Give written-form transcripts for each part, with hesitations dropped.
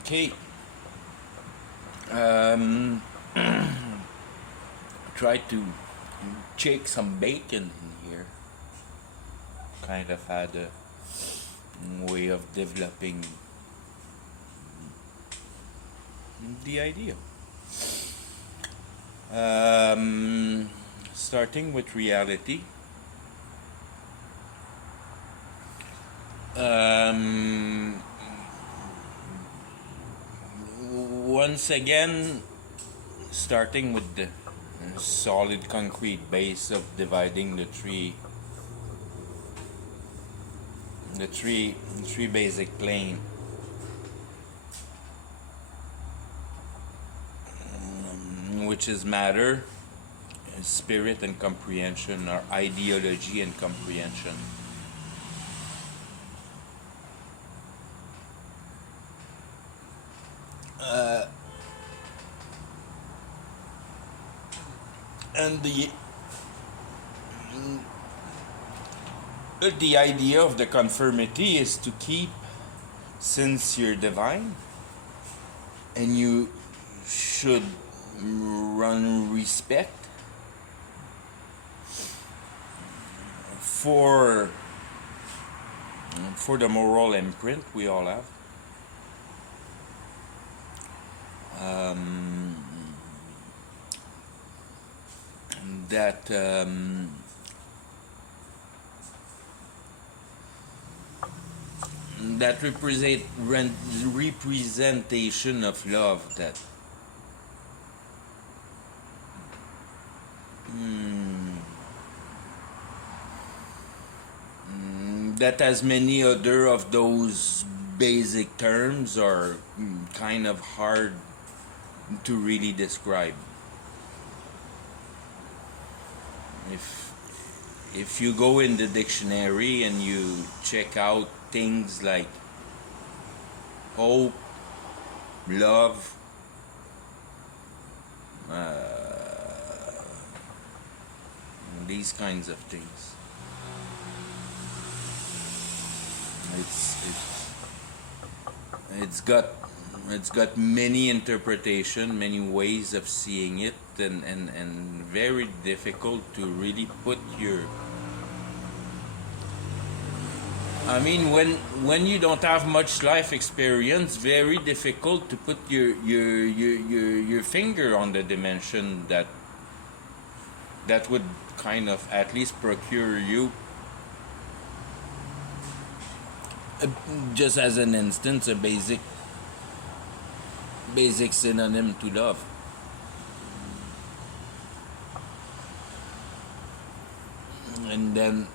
Okay. Um, try to shake some bacon in here. Kind of had a way of developing the idea. Starting with reality. Um, Once again, starting with the solid concrete base of dividing the three basic plane, which is matter, spirit and comprehension, or ideology and comprehension. And the idea of the conformity is to keep, since you're divine and you should run respect for the moral imprint we all have. Um, that that representation of love that has many other of those basic terms are kind of hard to really describe. If you go in the dictionary and you check out things like hope, love, these kinds of things, it's got many interpretation, many ways of seeing it, and very difficult to really put your. I mean, when you don't have much life experience, very difficult to put your finger on the dimension that would kind of at least procure you. Just as an instance, a basic synonym to love. And then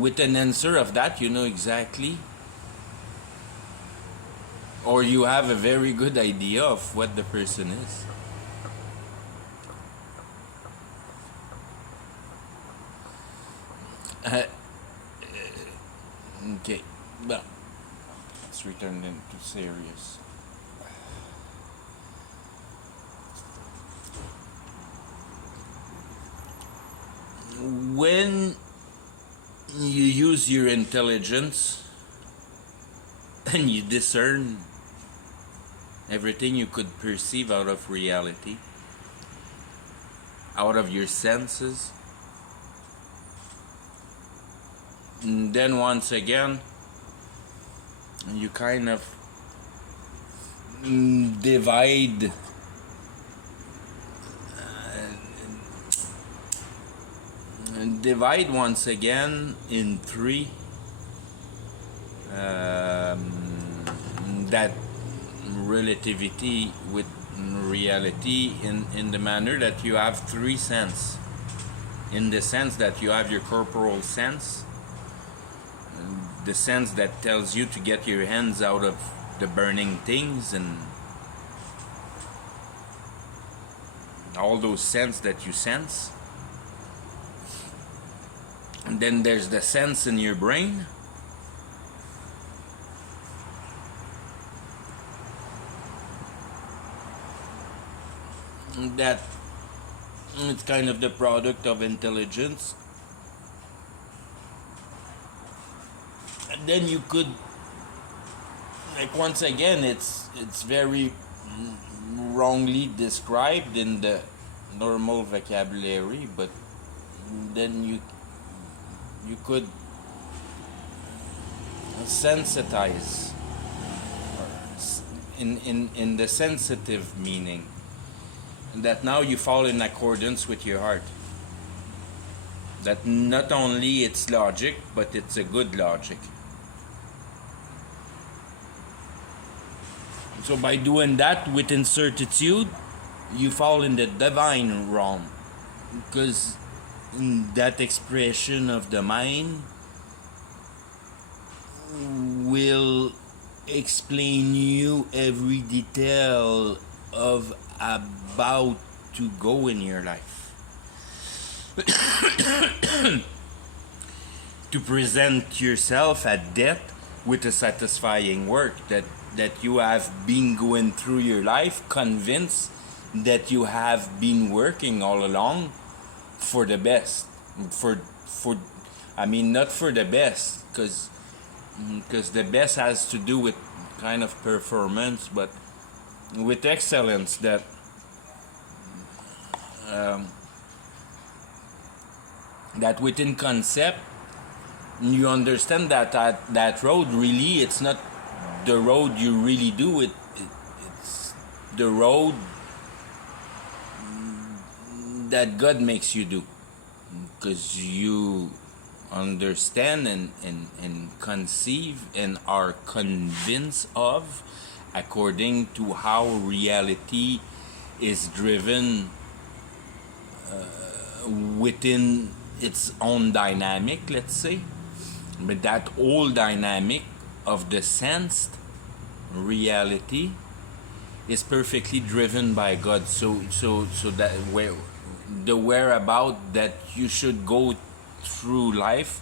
with an answer of that, you know exactly, or you have a very good idea of what the person is. Okay, well, let's return into serious. When you use your intelligence and you discern everything you could perceive out of reality, out of your senses, and then once again you kind of divide once again in three, that relativity with reality in the manner that you have three sense, in the sense that you have your corporal sense, the sense that tells you to get your hands out of the burning things and all those sense that you sense. And then there's the sense in your brain. That it's kind of the product of intelligence. And then you could like once again, it's very wrongly described in the normal vocabulary, but then you could sensitize in the sensitive meaning, that now you fall in accordance with your heart, that not only it's logic, but it's a good logic. So by doing that with incertitude, you fall in the divine realm, because that expression of the mind will explain you every detail of about to go in your life. To present yourself at death with a satisfying work that you have been going through your life, convinced that you have been working all along for the best. For I mean, not for the best, because the best has to do with kind of performance, but with excellence, that that within concept you understand that road really, it's not the road you really do it, it's the road that God makes you do, because you understand and conceive and are convinced of, according to how reality is driven within its own dynamic, let's say. But that whole dynamic of the sensed reality is perfectly driven by God. So that where the whereabout that you should go through life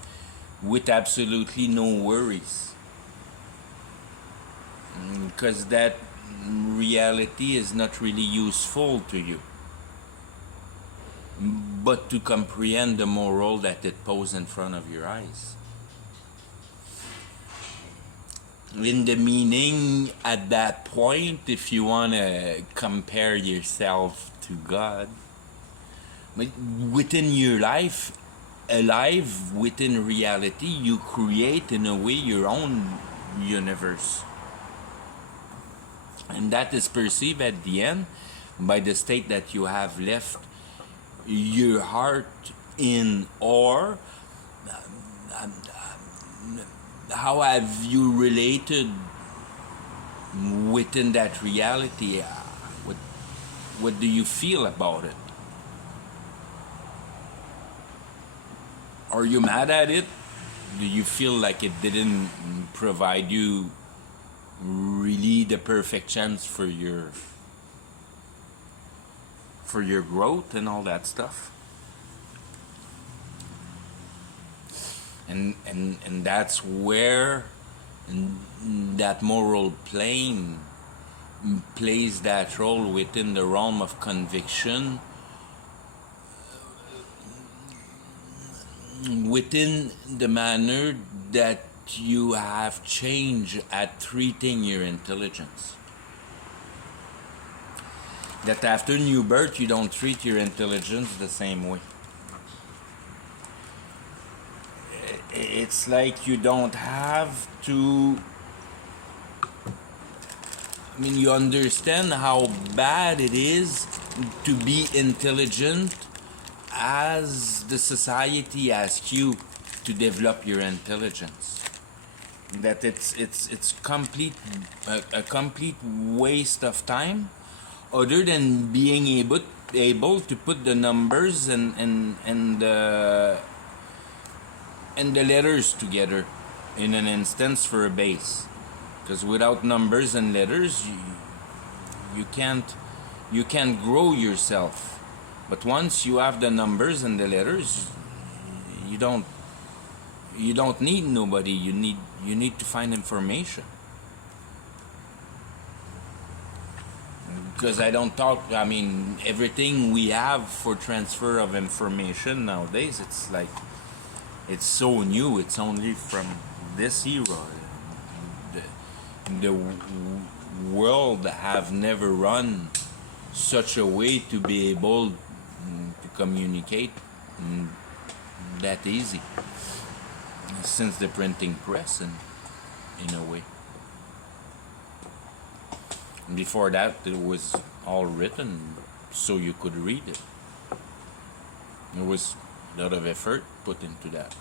with absolutely no worries, because that reality is not really useful to you, but to comprehend the moral that it poses in front of your eyes. In the meaning at that point, if you want to compare yourself to God, within your life, alive within reality, you create in a way your own universe. And that is perceived at the end by the state that you have left your heart in, or how have you related within that reality? What do you feel about it? Are you mad at it? Do you feel like it didn't provide you really the perfect chance for your growth and all that stuff? And that's where that moral plane plays that role within the realm of conviction, within the manner that you have changed at treating your intelligence. That after new birth, you don't treat your intelligence the same way. It's like you don't have to. I mean, you understand how bad it is to be intelligent as the society asks you to develop your intelligence. That it's complete a complete waste of time, other than being able to put the numbers and the letters together in an instance for a base. Because without numbers and letters, you can't grow yourself. But once you have the numbers and the letters, you don't need nobody. You need to find information. Because I mean, everything we have for transfer of information nowadays, it's like, it's so new. It's only from this era. the world have never run such a way to be able to communicate that easy since the printing press, in a way. Before that, it was all written so you could read it. There was a lot of effort put into that.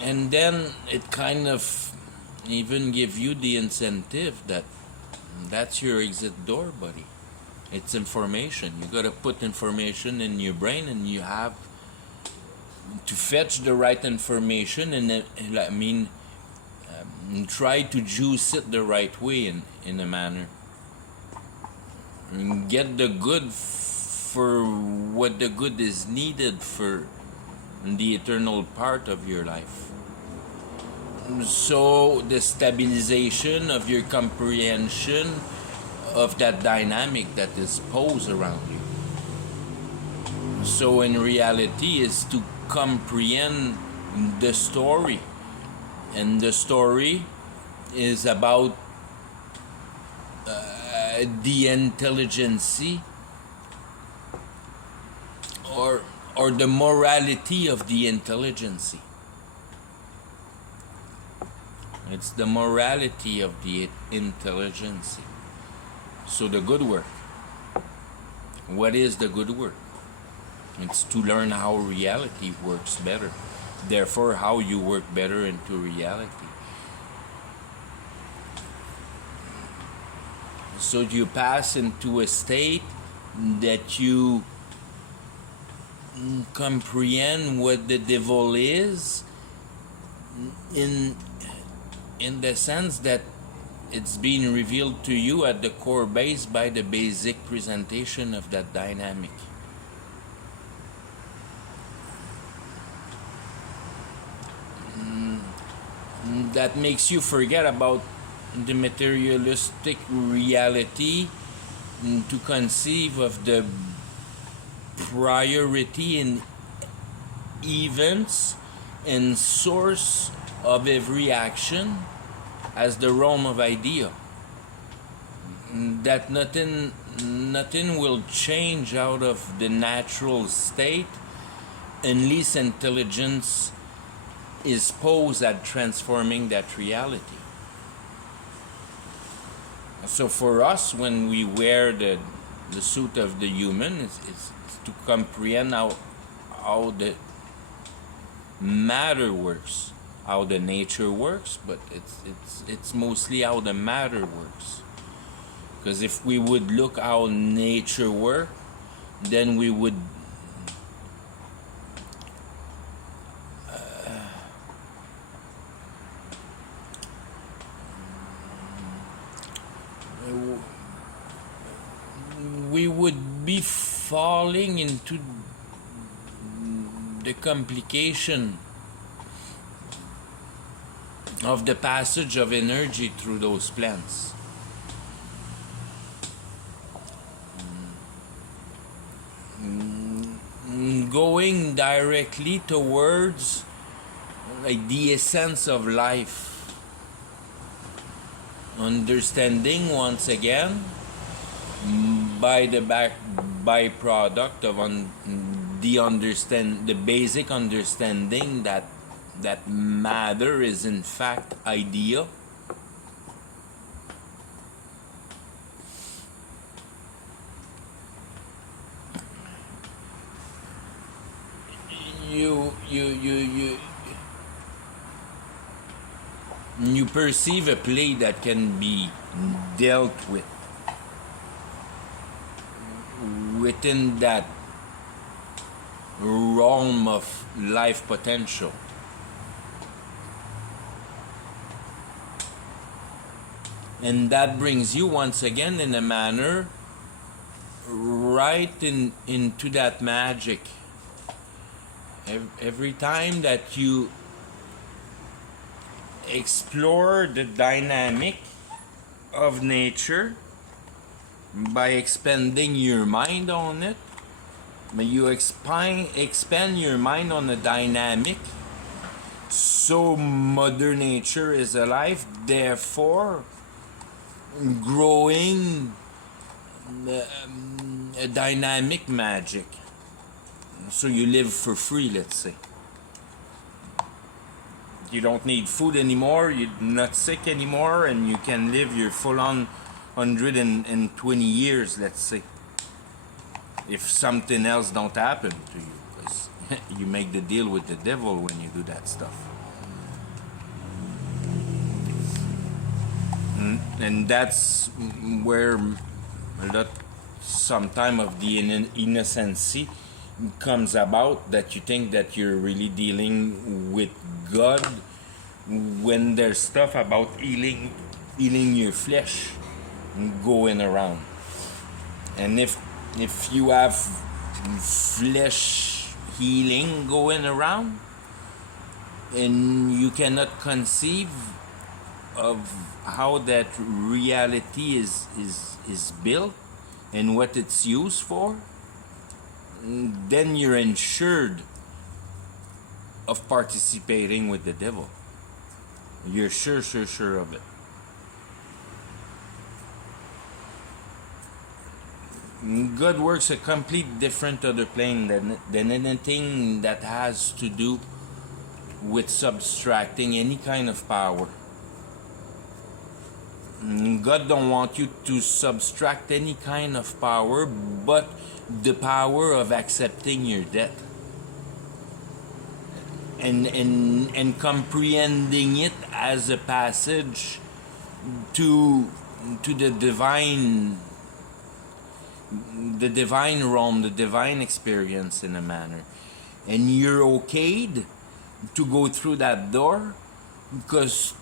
And then it kind of even give you the incentive that that's your exit door, buddy. It's information. You gotta put information in your brain, and you have to fetch the right information, and try to juice it the right way in a manner. And get the good for what the good is needed for the eternal part of your life. So the stabilization of your comprehension of that dynamic that is posed around you. So in reality is to comprehend the story. And the story is about the intelligence or the morality of the intelligence. It's the morality of the intelligence. So the good work. What is the good work? It's to learn how reality works better. Therefore, how you work better into reality. So you pass into a state that you comprehend what the devil is in the sense that it's being revealed to you at the core base by the basic presentation of that dynamic. That makes you forget about the materialistic reality to conceive of the priority in events and source of every action as the realm of idea. That nothing will change out of the natural state unless intelligence is posed at transforming that reality. So for us, when we wear the suit of the human, it's to comprehend how the matter works, how the nature works, but it's mostly how the matter works. Because if we would look how nature works, then we would be falling into the complication of the passage of energy through those plants. Going directly towards the essence of life. Understanding once again by the byproduct of the basic understanding that matter is in fact idea. You perceive a play that can be dealt with within that realm of life potential. And that brings you once again in a manner right into that magic. Every time that you explore the dynamic of nature, by expanding your mind on it. But you expand your mind on the dynamic. So Mother Nature is alive, therefore growing a dynamic magic. So you live for free, let's say. You don't need food anymore, you're not sick anymore, and you can live your full on 120 years, let's say. If something else don't happen to you, because you make the deal with the devil when you do that stuff. And that's where a lot, sometime of the innocency comes about, that you think that you're really dealing with God, when there's stuff about healing your flesh going around. And if you have flesh healing going around, and you cannot conceive of how that reality is built and what it's used for, then you're ensured of participating with the devil. You're sure of it. God works a complete different other plane than anything that has to do with subtracting any kind of power. God don't want you to subtract any kind of power, but the power of accepting your death and comprehending it as a passage to the divine realm, the divine experience, in a manner. And you're okayed to go through that door, because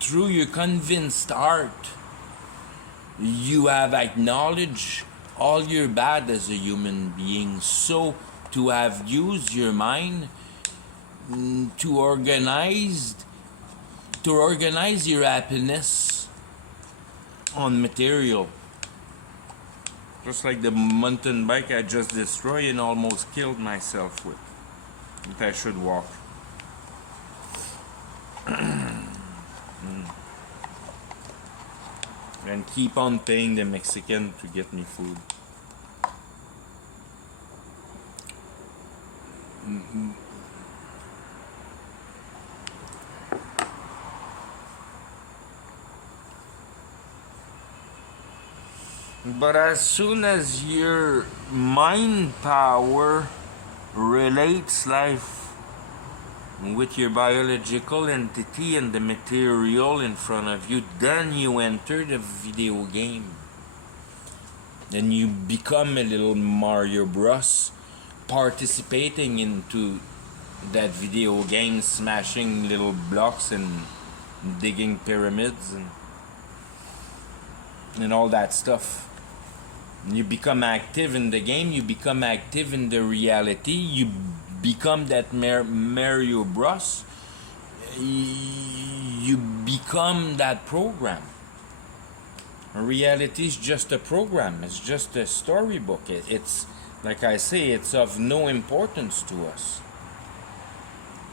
through your convinced heart you have acknowledged all your bad as a human being. So to have used your mind to organize your happiness on material, just like the mountain bike I just destroyed and almost killed myself with, if I should walk. And keep on paying the Mexican to get me food. But as soon as your mind power relates life with your biological entity and the material in front of you, then you enter the video game. Then you become a little Mario Bros, participating into that video game, smashing little blocks and digging pyramids and all that stuff. You become active in the game, you become active in the reality, you become that Mario Bros. You become that program. Reality is just a program, it's just a storybook. It's, like I say, it's of no importance to us.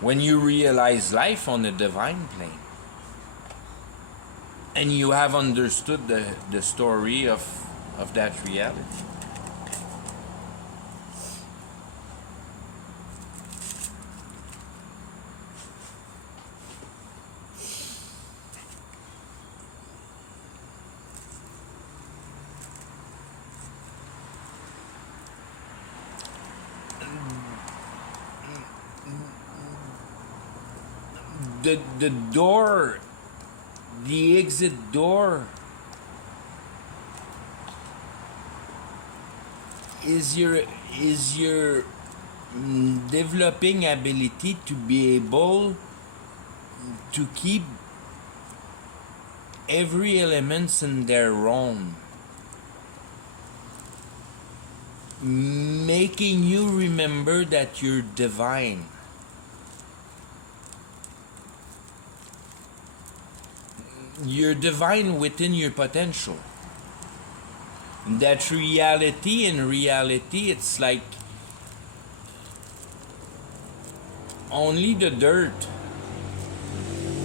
When you realize life on the divine plane, and you have understood the story of that reality. The door, the exit door, is your developing ability to be able to keep every elements in their own, making you remember that you're divine. You're divine within your potential. That reality, in reality, it's like only the dirt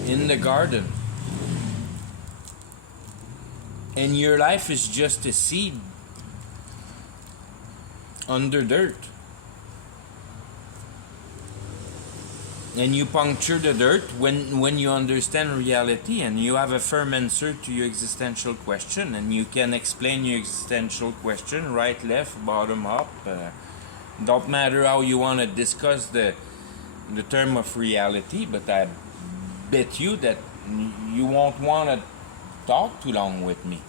in the garden. And your life is just a seed under dirt. And you puncture the dirt when you understand reality, and you have a firm answer to your existential question, and you can explain your existential question right, left, bottom, up. Don't matter how you want to discuss the term of reality, but I bet you that you won't want to talk too long with me.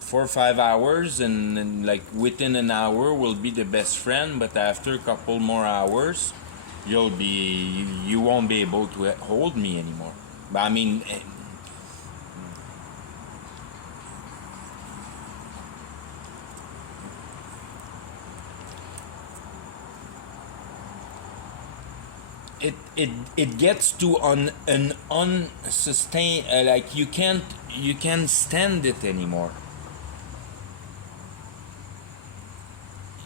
4 or 5 hours, and like within an hour we'll be the best friend, but after a couple more hours you won't be able to hold me anymore. But I mean, it gets to an unsustained, like you can't stand it anymore.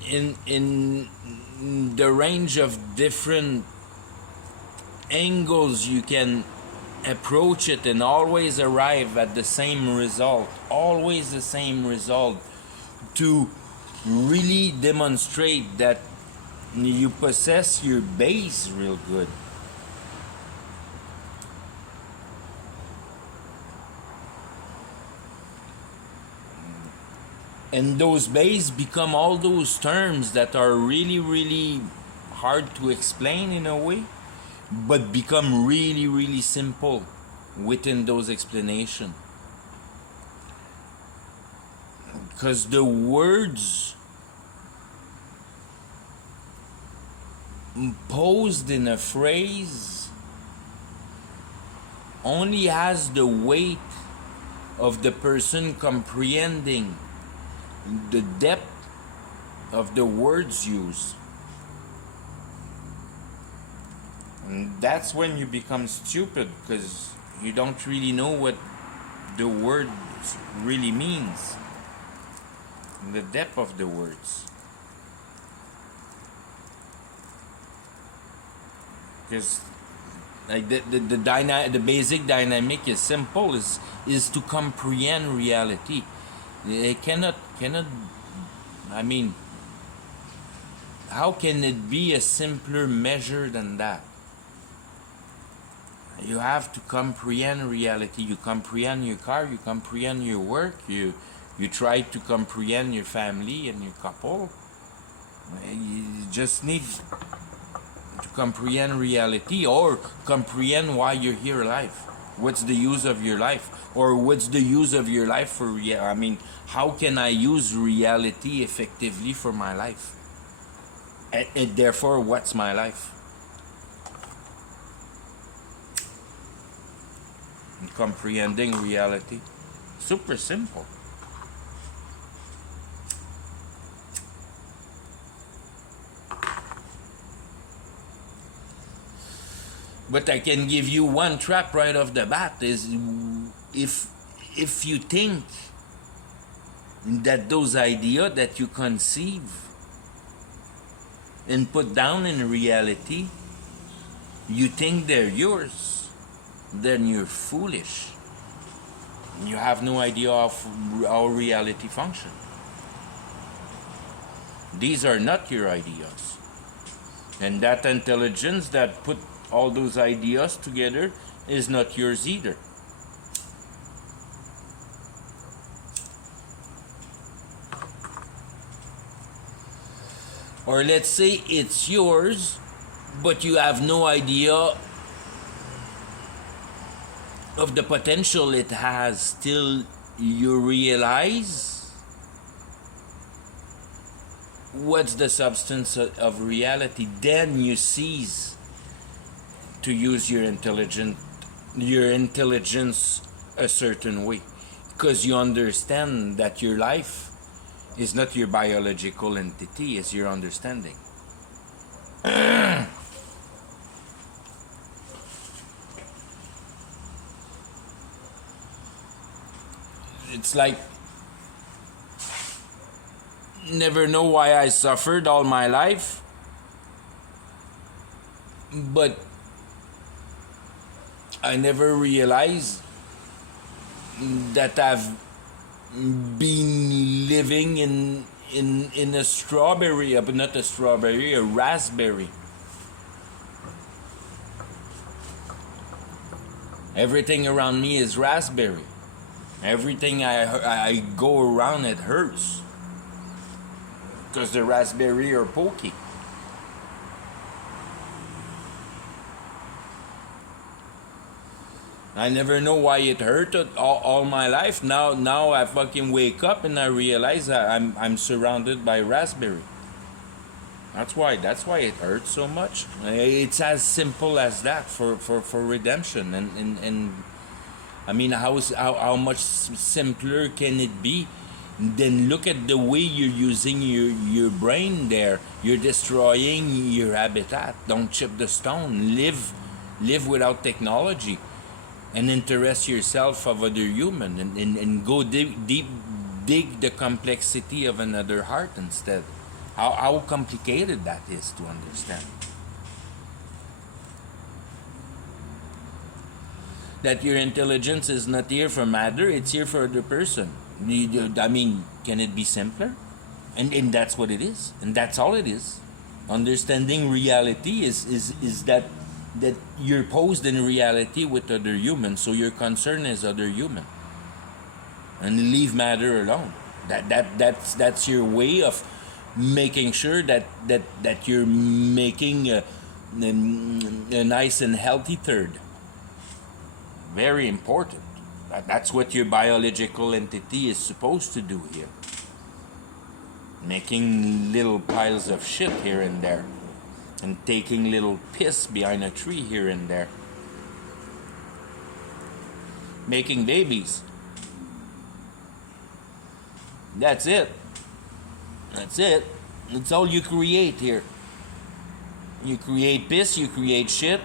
In the range of different angles you can approach it, and always arrive at the same result, always the same result, to really demonstrate that you possess your base real good. And those base become all those terms that are really, really hard to explain in a way, but become really, really simple within those explanations. Because the words posed in a phrase only has the weight of the person comprehending the depth of the words used. And that's when you become stupid, because you don't really know what the words really means, the depth of the words. Because like the basic dynamic is simple, is to comprehend reality. It cannot, I mean, how can it be a simpler measure than that? You have to comprehend reality. You comprehend your car, you comprehend your work, you try to comprehend your family and your couple. You just need to comprehend reality, or comprehend why you're here alive. What's the use of your life? Or what's the use of your life for I mean, how can I use reality effectively for my life? And therefore, what's my life? And comprehending reality. Super simple. But I can give you one trap right off the bat, is if you think that those ideas that you conceive and put down in reality, you think they're yours, then you're foolish. You have no idea of how reality functions. These are not your ideas. And that intelligence that put all those ideas together is not yours either. Or let's say it's yours, but you have no idea of the potential it has till you realize what's the substance of reality. Then you cease to use your intelligence a certain way, because you understand that your life is not your biological entity, it's your understanding. it's like, never know why I suffered all my life, but I never realized that I've been living in a strawberry, but not a strawberry, a raspberry. Everything around me is raspberry. Everything I go around, it hurts. Because the raspberry are pokey. I never know why it hurt all my life. Now I fucking wake up and I realize I'm surrounded by raspberry. That's why it hurts so much. It's as simple as that for redemption. And I mean, how much simpler can it be? Then look at the way you're using your brain there. You're destroying your habitat. Don't chip the stone. Live without technology. And interest yourself of other human. And go dig the complexity of another heart instead. How complicated that is to understand. That your intelligence is not here for matter, it's here for the person. I mean, can it be simpler? And that's what it is. And that's all it is. Understanding reality is that you're posed in reality with other humans, so your concern is other human. And leave matter alone. That's your way of making sure that you're making a nice and healthy third. Very important. That's what your biological entity is supposed to do here. Making little piles of shit here and there. And taking little piss behind a tree here and there. Making babies. That's it. That's it. It's all you create here. You create piss, you create shit,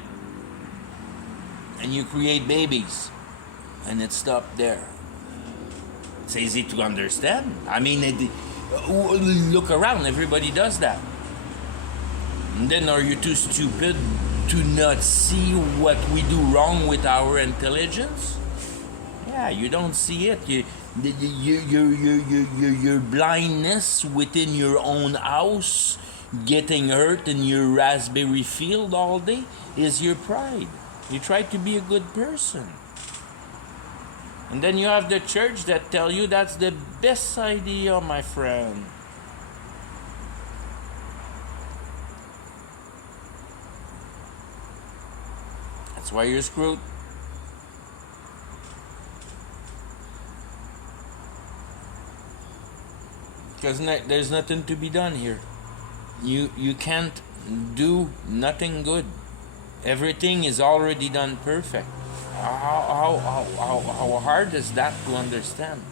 and you create babies. And it stopped there. It's easy to understand. I mean, look around, everybody does that. And then are you too stupid to not see what we do wrong with our intelligence? Yeah, you don't see it. Your blindness within your own house, getting hurt in your raspberry field all day, is your pride. You try to be a good person. And then you have the church that tell you that's the best idea, my friend. That's why you're screwed. Because there's nothing to be done here. You can't do nothing good. Everything is already done perfect. How hard is that to understand?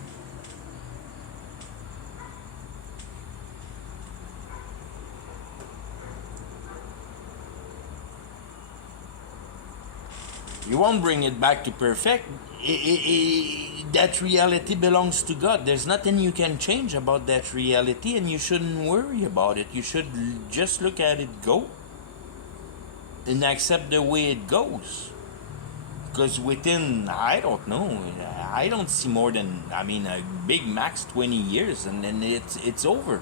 You won't bring it back to perfect. That reality belongs to God. There's nothing you can change about that reality, and you shouldn't worry about it. You should just look at it go and accept the way it goes. Because within, I don't know, I don't see more than, I mean, a big max 20 years, and then it's over.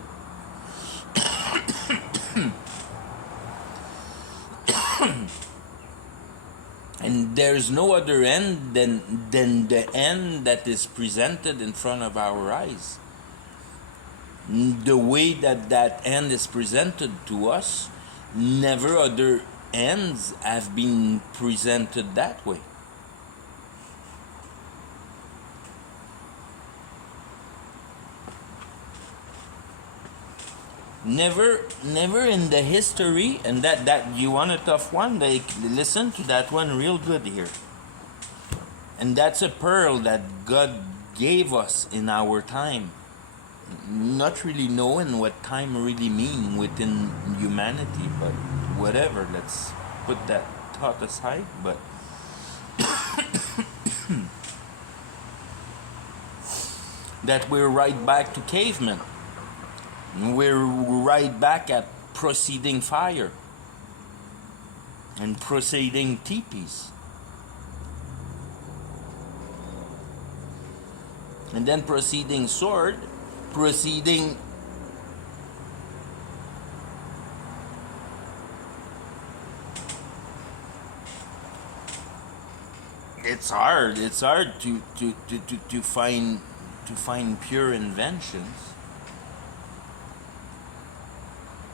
And there's no other end than the end that is presented in front of our eyes. The way that end is presented to us, never other ends have been presented that way. Never in the history, and that you want a tough one, they listen to that one real good here. And that's a pearl that God gave us in our time. Not really knowing what time really means within humanity, but whatever, let's put that thought aside. But that we're right back to cavemen. We're right back at proceeding fire and proceeding teepees. And then proceeding sword, proceeding it's hard to find pure inventions.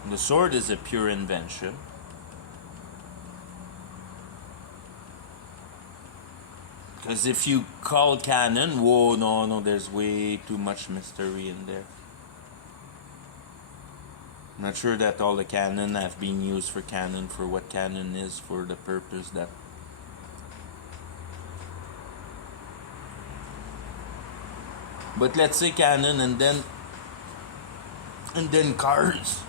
The sword is a pure invention. Because if you call canon, whoa, no, there's way too much mystery in there. Not sure that all the canon have been used for canon, for what canon is, for the purpose that. But let's say canon and then cars.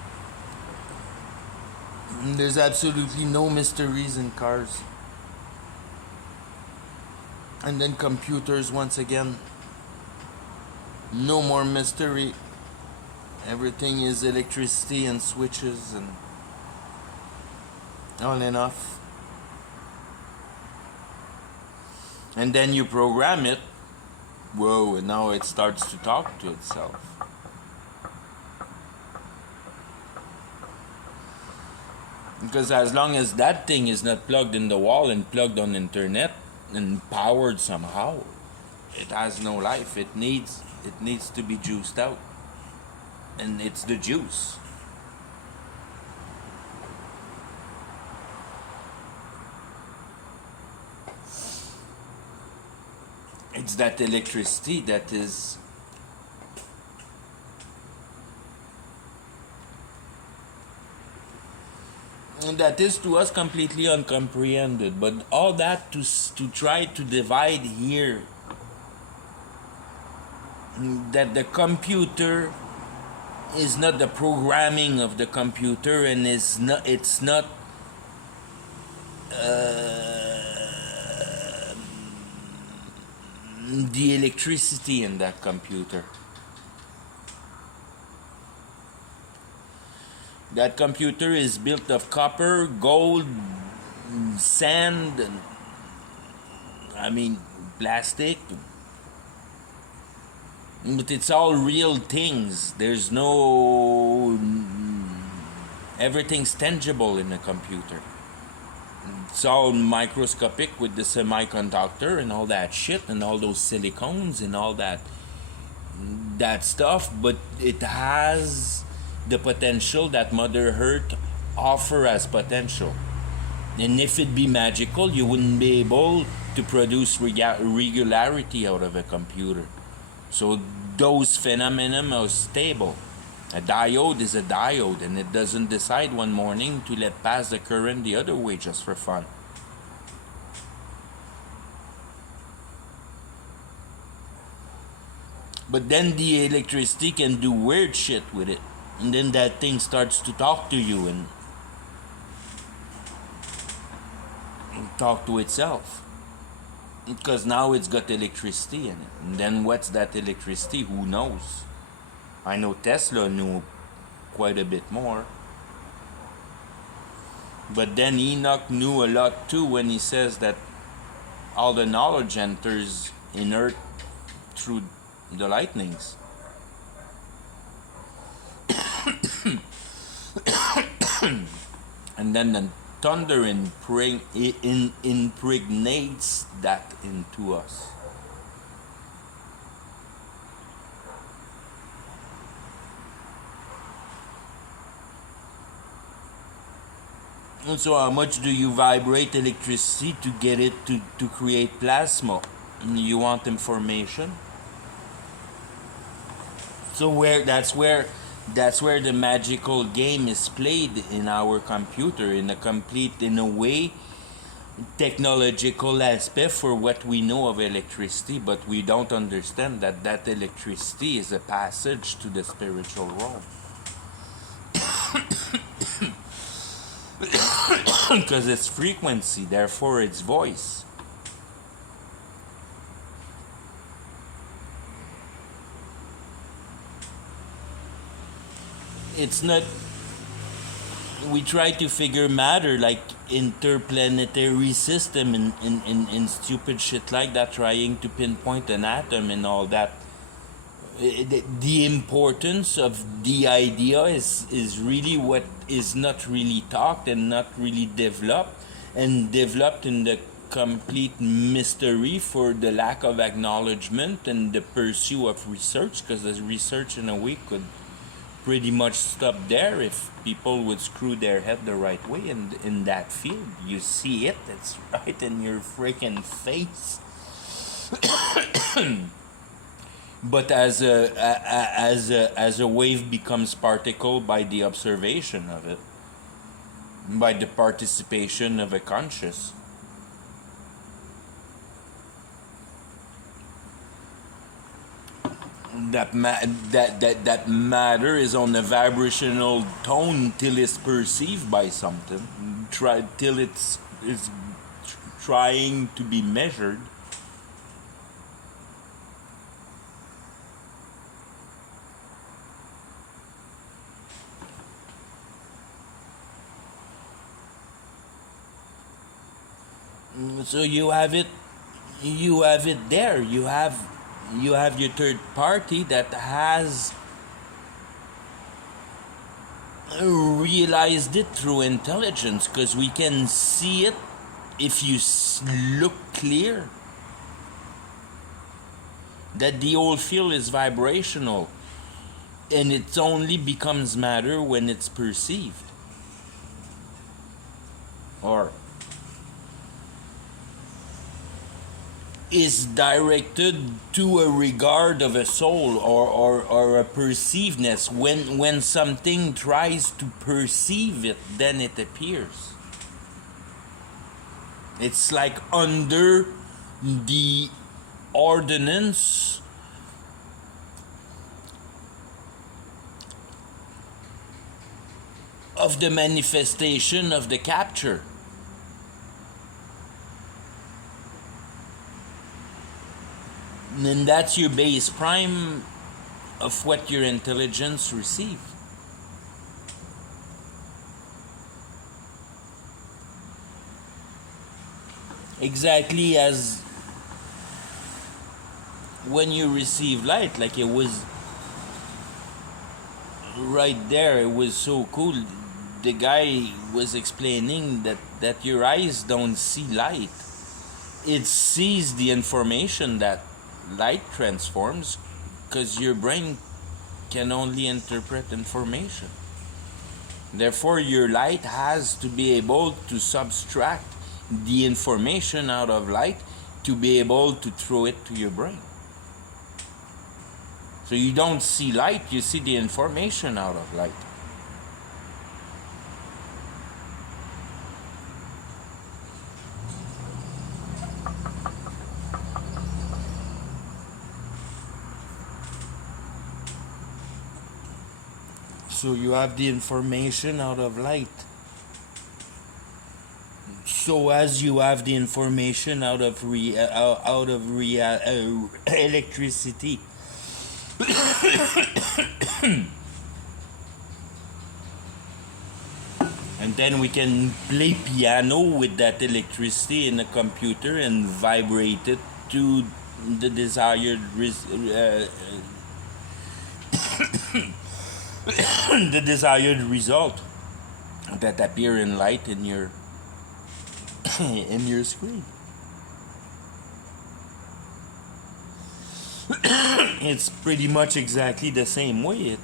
And there's absolutely no mysteries in cars. And then computers, once again, no more mystery. Everything is electricity and switches and on and off. And then you program it. Whoa, and now it starts to talk to itself. Because as long as that thing is not plugged in the wall and plugged on internet and powered somehow, it has no life. It needs to be juiced out. And it's the juice. It's that electricity that is to us completely uncomprehended. But all that to try to divide here, that the computer is not the programming of the computer, and it's not the electricity in that computer. That computer is built of copper, gold, sand, and plastic. But it's all real things. There's no... Everything's tangible in a computer. It's all microscopic with the semiconductor and all that shit and all those silicones and all that stuff, but it has the potential that Mother Earth offer as potential. And if it be magical, you wouldn't be able to produce regularity out of a computer. So those phenomena are stable. A diode is a diode, and it doesn't decide one morning to let pass the current the other way just for fun. But then the electricity can do weird shit with it. And then that thing starts to talk to you and talk to itself. Because now it's got electricity in it. And then what's that electricity? Who knows? I know Tesla knew quite a bit more. But then Enoch knew a lot too when he says that all the knowledge enters in earth through the lightnings. And then the thunder impregnates that into us. And so how much do you vibrate electricity to get it to create plasma? And you want information? So that's where the magical game is played in our computer, in a way, technological aspect for what we know of electricity, but we don't understand that electricity is a passage to the spiritual realm. Because it's frequency, therefore it's voice. it's not. We try to figure matter like interplanetary system and stupid shit like that, trying to pinpoint an atom and all that. The importance of the idea is really what is not really talked and not really developed, and developed in the complete mystery for the lack of acknowledgement and the pursuit of research, because the research in a way could pretty much stop there if people would screw their head the right way in that field. You see it, it's right in your freaking face. But as a wave becomes particle by the observation of it, by the participation of a conscious. That matter is on a vibrational tone till it's perceived by something, till it's trying to be measured. So you have it there. You have your third party that has realized it through intelligence, because we can see it if you look clear, that the whole field is vibrational, and it only becomes matter when it's perceived, or is directed to a regard of a soul, or a perceivedness. When something tries to perceive it, then it appears. It's like under the ordinance of the manifestation of the capture. And that's your base prime of what your intelligence receives. Exactly as when you receive light, like it was right there, it was so cool. The guy was explaining that your eyes don't see light. It sees the information that light transforms, because your brain can only interpret information. Therefore, your light has to be able to subtract the information out of light to be able to throw it to your brain. So you don't see light, you see the information out of light. So you have the information out of light. So as you have the information out of electricity, and then we can play piano with that electricity in a computer and vibrate it to the desired the desired result that appear in light in your in your screen. It's pretty much exactly the same way.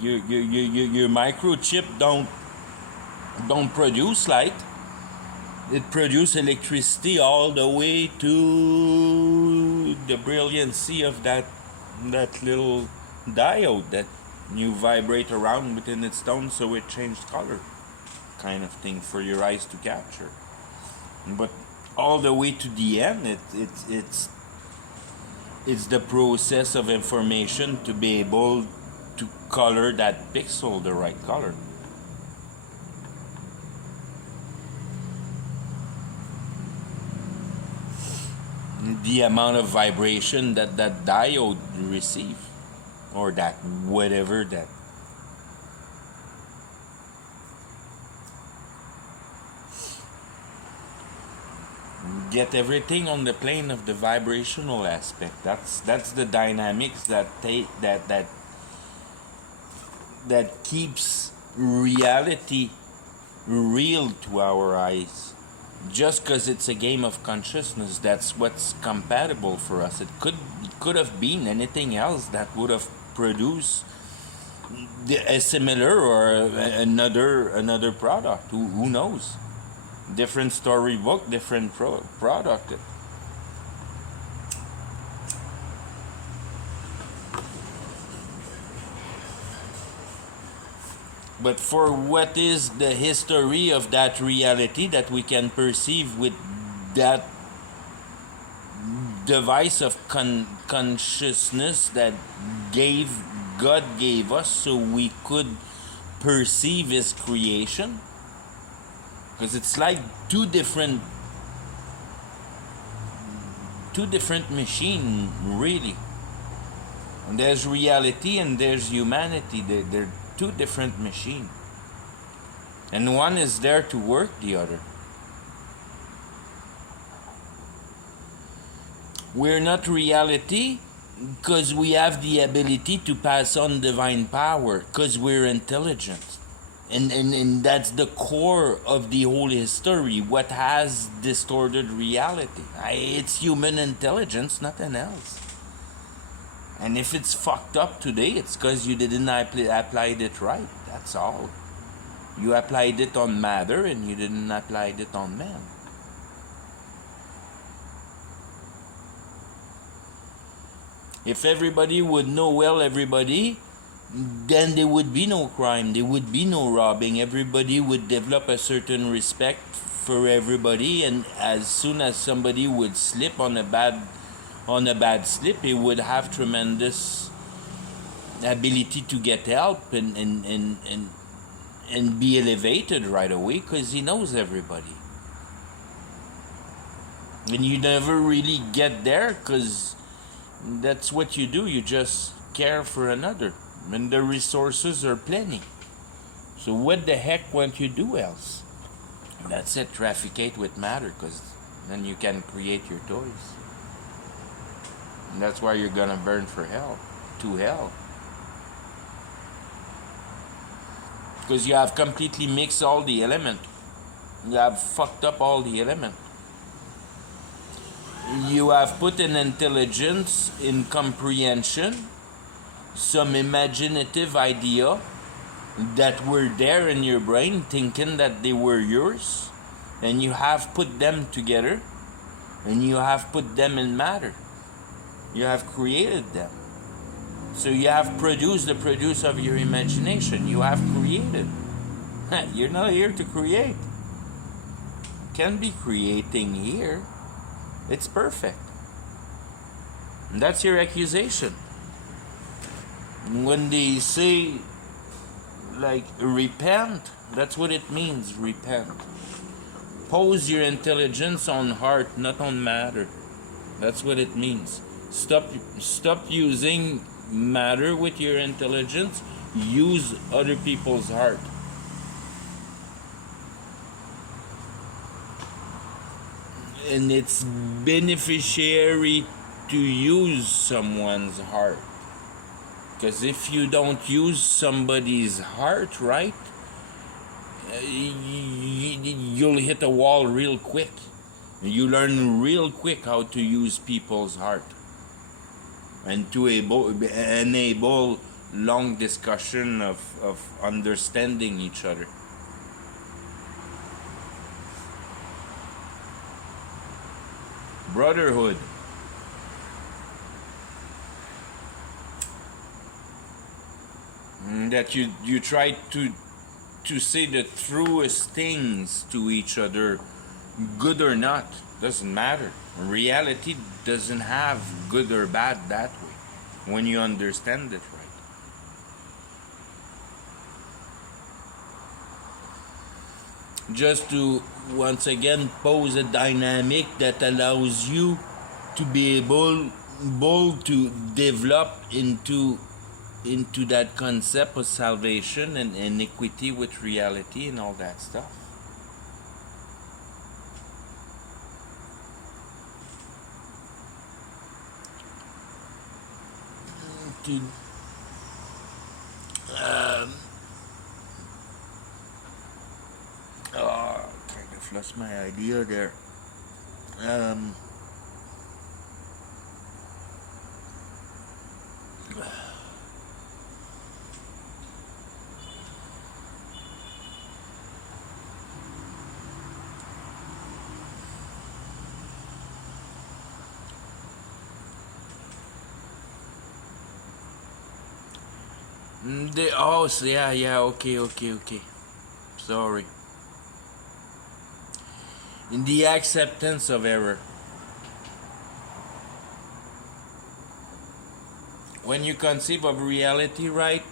Your microchip don't produce light. It produces electricity all the way to the brilliancy of that little diode that you vibrate around within its tone, so it changed color, kind of thing for your eyes to capture. But all the way to the end, it's the process of information to be able to color that pixel the right color. The amount of vibration that diode receives, or that whatever that Get everything on the plane of the vibrational aspect. That's the dynamics that keeps reality real to our eyes. Just because it's a game of consciousness, that's what's compatible for us. It could have been anything else that would have produced a similar or another product. Who knows? Different storybook, different product. But for what is the history of that reality that we can perceive with that device of consciousness that God gave us so we could perceive His creation? Because it's like two different machines, really. And there's reality and there's humanity. They're two different machines. And one is there to work the other. We're not reality because we have the ability to pass on divine power, because we're intelligent. And that's the core of the whole history. What has distorted reality? It's human intelligence, nothing else. And if it's fucked up today, it's because you didn't apply it right. That's all. You applied it on matter and you didn't apply it on man. If everybody would know well everybody, then there would be no crime, there would be no robbing. Everybody would develop a certain respect for everybody, and as soon as somebody would slip on a bad slip, he would have tremendous ability to get help and be elevated right away because he knows everybody. And you never really get there because that's what you do. You just care for another. And the resources are plenty. So what the heck won't you do else? And that's it, trafficate with matter, because then you can create your toys. And that's why you're gonna burn to hell. Because you have completely mixed all the element. You have fucked up all the element. You have put an intelligence in comprehension, some imaginative idea that were there in your brain thinking that they were yours, and you have put them together and you have put them in matter. You have created them. So you have produced the produce of your imagination. You have created. You're not here to create. Can be creating here. It's perfect. And that's your accusation. When they say, like, repent, that's what it means, repent. Pose your intelligence on heart, not on matter. That's what it means. Stop using matter with your intelligence. Use other people's heart. And it's beneficiary to use someone's heart. Because if you don't use somebody's heart right, you'll hit a wall real quick. You learn real quick how to use people's heart. And to enable long discussion of understanding each other. Brotherhood. That you try to say the truest things to each other, good or not, doesn't matter. Reality doesn't have good or bad that way when you understand it right. Just to once again pose a dynamic that allows you to be able to develop into that concept of salvation and equity with reality and all that stuff. to um, kind of lost my idea there. Um, okay. Sorry. In the acceptance of error. When you conceive of reality, right,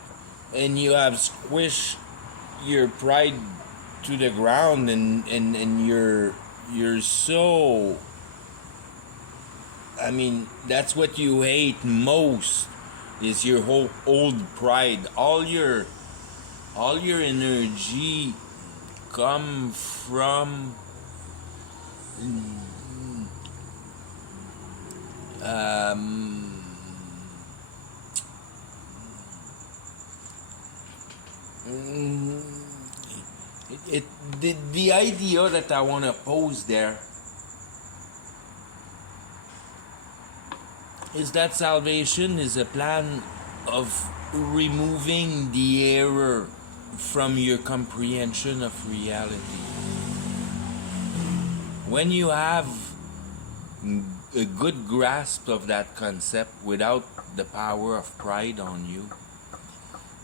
and you have squished your pride to the ground, and you're so, I mean, that's what you hate most, is your whole old pride. All your energy come from um mm, the idea that I want to pose there is that salvation is a plan of removing the error from your comprehension of reality. When you have a good grasp of that concept without the power of pride on you,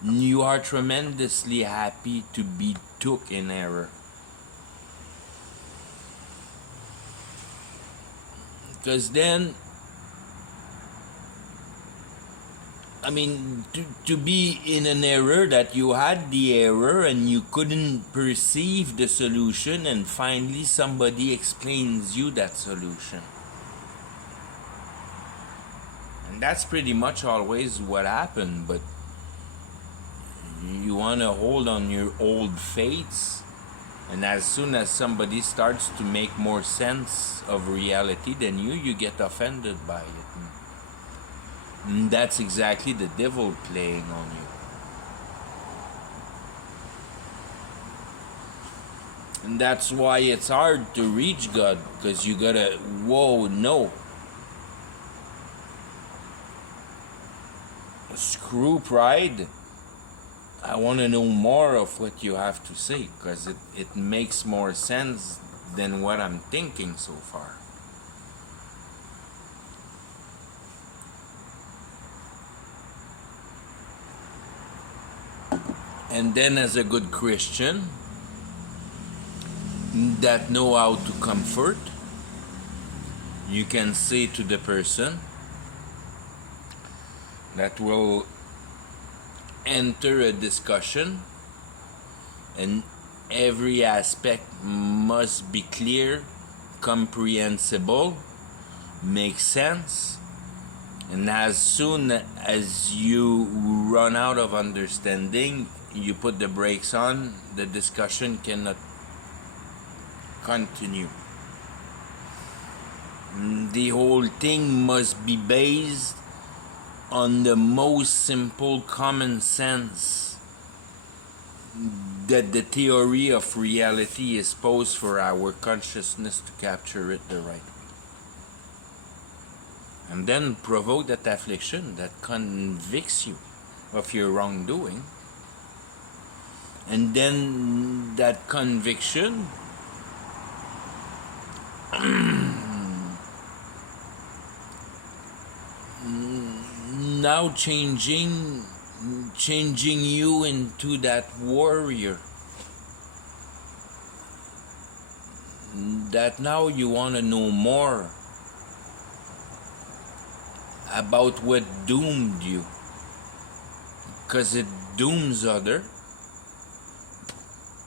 you are tremendously happy to be took in error. Because then, I mean, to be in an error, that you had the error and you couldn't perceive the solution, and finally somebody explains you that solution. And that's pretty much always what happened, but you want to hold on your old faiths, and as soon as somebody starts to make more sense of reality than you get offended by it. And that's exactly the devil playing on you. And that's why it's hard to reach God, because you gotta, no. Screw pride. I want to know more of what you have to say, because it makes more sense than what I'm thinking so far. And then, as a good Christian that know how to comfort, you can say to the person that will enter a discussion, and every aspect must be clear, comprehensible, make sense, and as soon as you run out of understanding, you put the brakes on, the discussion cannot continue. The whole thing must be based on the most simple common sense that the theory of reality is posed for our consciousness to capture it the right way. And then provoke that affliction that convicts you of your wrongdoing. And then that conviction now changing you into that warrior, that now you want to know more about what doomed you, because it dooms other,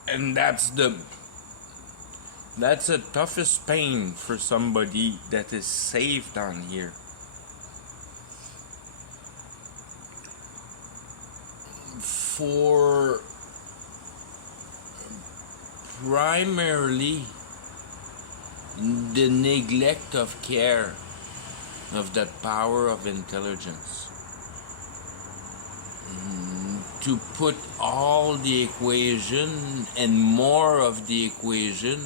and that's the toughest pain for somebody that is saved on here. For primarily the neglect of care of that power of intelligence. to put all the equation and more of the equation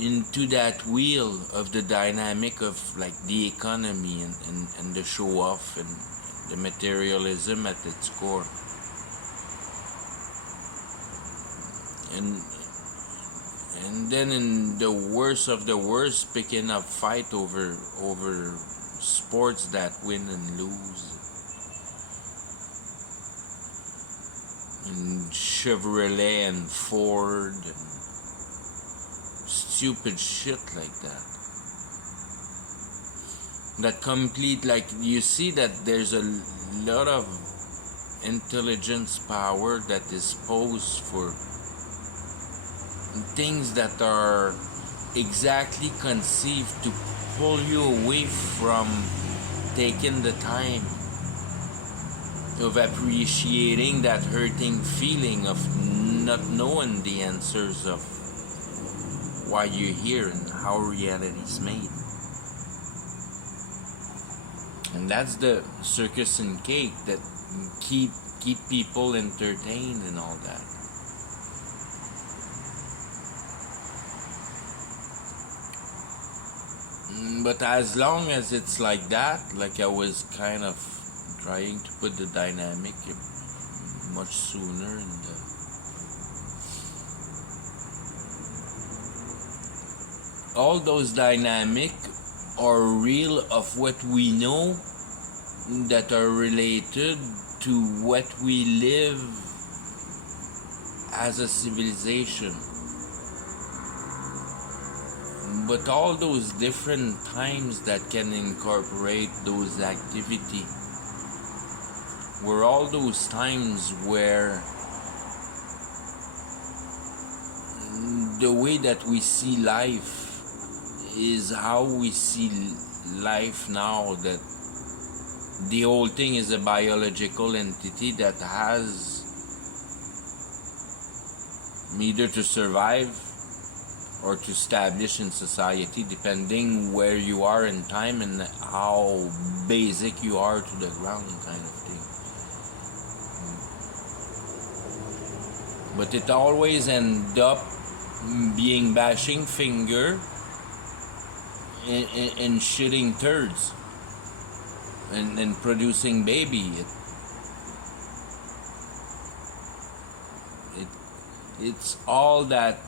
into that wheel of the dynamic of like the economy and the show off and the materialism at its core. And then in the worst of the worst, picking up fight over sports that win and lose, and Chevrolet and Ford and stupid shit like that. That complete, like, you see that there's a lot of intelligence power that is posed for things that are exactly conceived to pull you away from taking the time of appreciating that hurting feeling of not knowing the answers of why you're here and how reality is made. And that's the circus and cake that keep people entertained and all that. But as long as it's like that, like I was kind of trying to put the dynamic much sooner in all those dynamic are real of what we know that are related to what we live as a civilization. But all those different times that can incorporate those activity were all those times where the way that we see life is how we see life now, that the whole thing is a biological entity that has either to survive or to establish in society, depending where you are in time and how basic you are to the ground, kind of thing. But it always ends up being bashing finger and shitting turds and producing baby. It's all that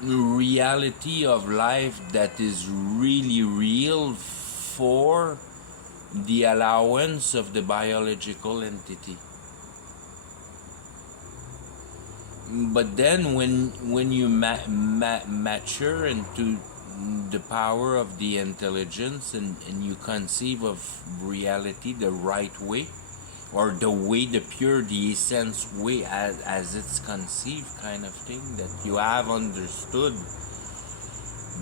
reality of life that is really real for the allowance of the biological entity. But then when you mature into the power of the intelligence and you conceive of reality the right way, or the way, the pure, the essence way as it's conceived, kind of thing, that you have understood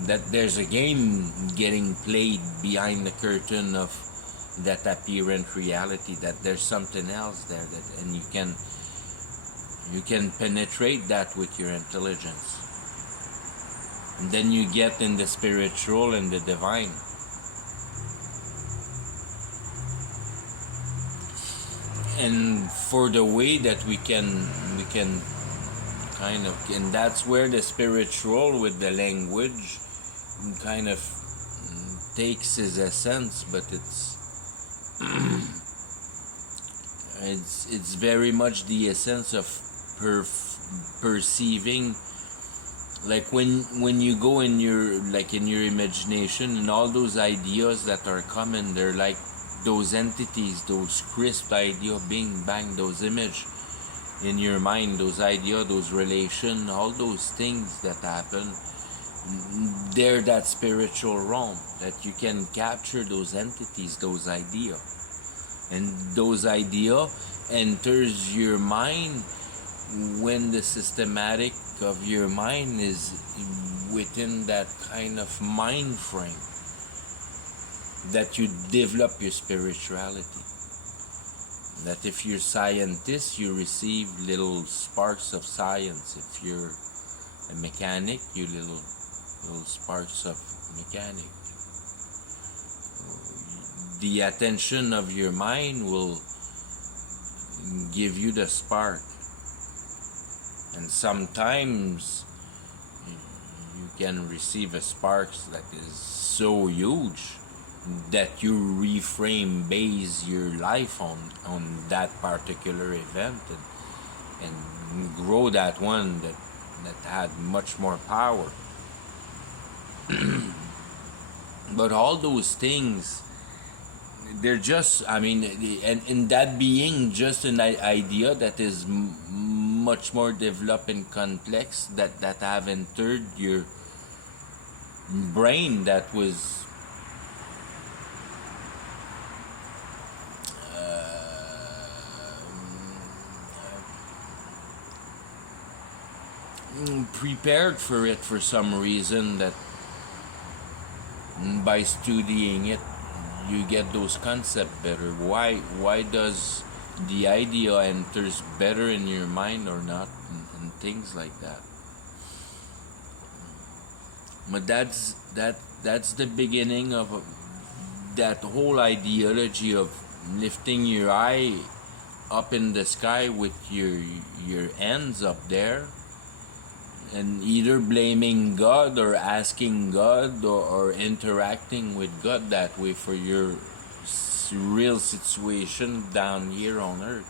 that there's a game getting played behind the curtain of that apparent reality, that there's something else there, that and you can penetrate that with your intelligence, and then you get in the spiritual and the divine. And for the way that we can kind of, and that's where the spiritual with the language kind of takes his essence, but it's very much the essence of perceiving, like when you go in your imagination, and all those ideas that are coming, they're like those entities, those crisp ideas being banged, those image in your mind, those ideas, those relation, all those things that happen, they're that spiritual realm that you can capture those entities, those ideas, and those ideas enters your mind when the systematic of your mind is within that kind of mind frame that you develop your spirituality. That if you're scientist, you receive little sparks of science. If you're a mechanic, you little sparks of mechanic. the attention of your mind will give you the spark. And sometimes you can receive a spark that is so huge that you reframe base your life on that particular event, and grow that one that had much more power. But all those things, they're just, I mean, and that being just an idea that is much more developed and complex, that have entered your brain, that was prepared for it for some reason, that by studying it you get those concepts better. Why does the idea enters better in your mind or not, and things like that. But that's the beginning of that whole ideology of lifting your eye up in the sky with your hands up there, and either blaming God or asking God, or interacting with God that way for your real situation down here on earth.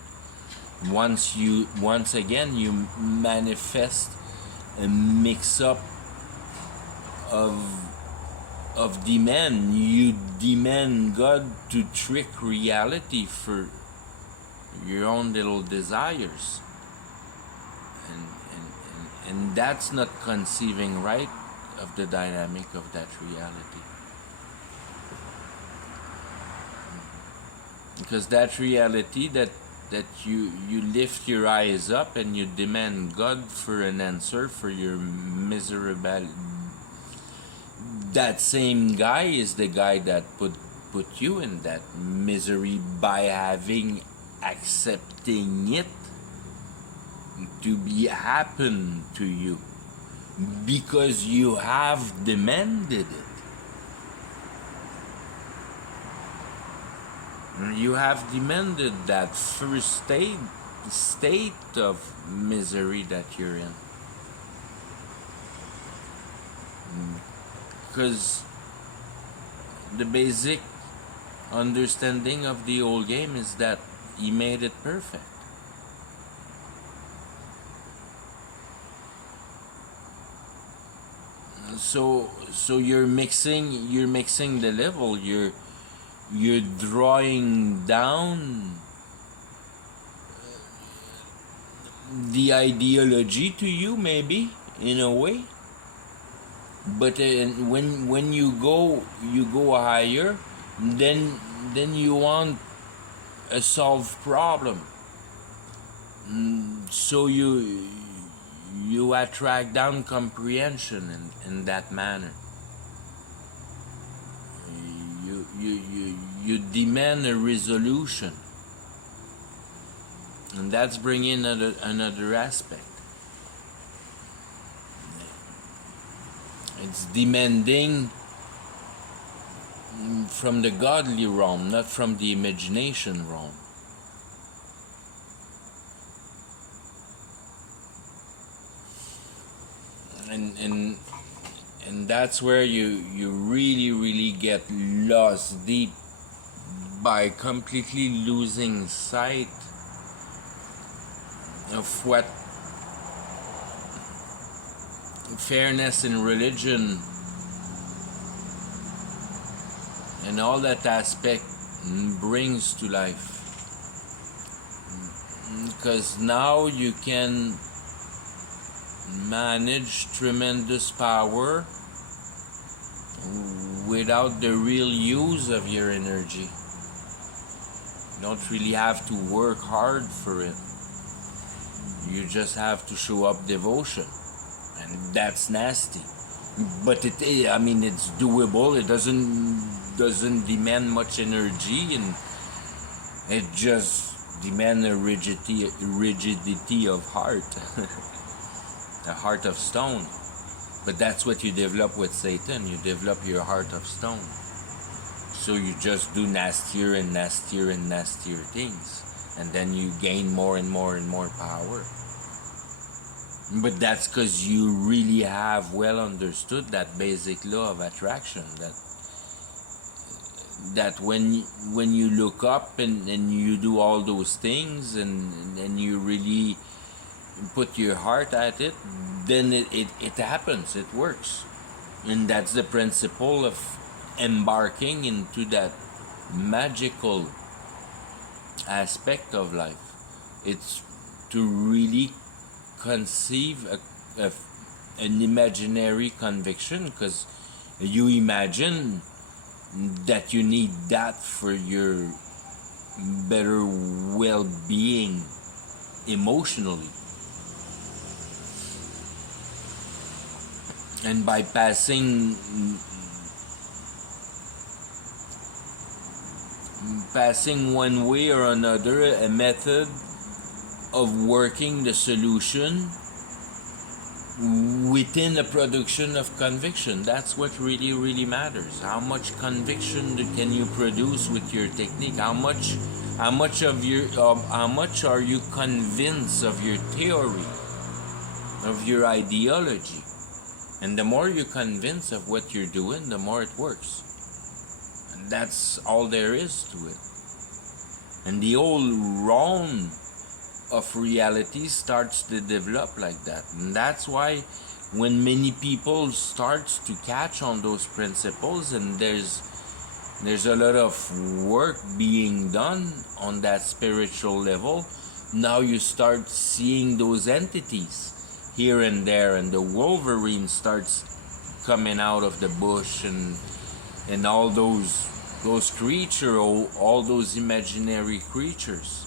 Once again you manifest a mix up of demand. You demand God to trick reality for your own little desires, and that's not conceiving right of the dynamic of that reality. Because that reality that you lift your eyes up and you demand God for an answer for your miserable, that same guy is the guy that put you in that misery by accepting it to be happen to you, because you have demanded it. You have demanded that first state of misery that you're in. Because the basic understanding of the old game is that he made it perfect. So you're mixing the level. You're drawing down the ideology to you, maybe in a way, but when you go higher, then you want a solved problem. So you attract down comprehension in that manner. You demand a resolution, and that's bringing another aspect. It's demanding from the godly realm, not from the imagination realm. And that's where you really get lost deep, by completely losing sight of what fairness in religion and all that aspect brings to life. Because now you can manage tremendous power without the real use of your energy. You don't really have to work hard for it. You just have to show up devotion, and that's nasty. But it's doable. It doesn't demand much energy, and it just demands a rigidity of heart, a heart of stone. But that's what you develop with Satan. You develop your heart of stone. So you just do nastier and nastier and nastier things, and then you gain more and more and more power. But that's because you really have well understood that basic law of attraction, that when you look up and you do all those things and you really put your heart at it, then it happens, it works. And that's the principle of embarking into that magical aspect of life. It's to really conceive an imaginary conviction, because you imagine that you need that for your better well-being emotionally. And by passing one way or another a method of working the solution within a production of conviction, that's what really matters. How much conviction can you produce with your technique? How much are you convinced of your theory, of your ideology? And the more you're convinced of what you're doing, the more it works. And that's all there is to it. And the whole realm of reality starts to develop like that. And that's why when many people starts to catch on those principles, and there's a lot of work being done on that spiritual level, now you start seeing those entities here and there, and the Wolverine starts coming out of the bush, and all those creatures, all those imaginary creatures,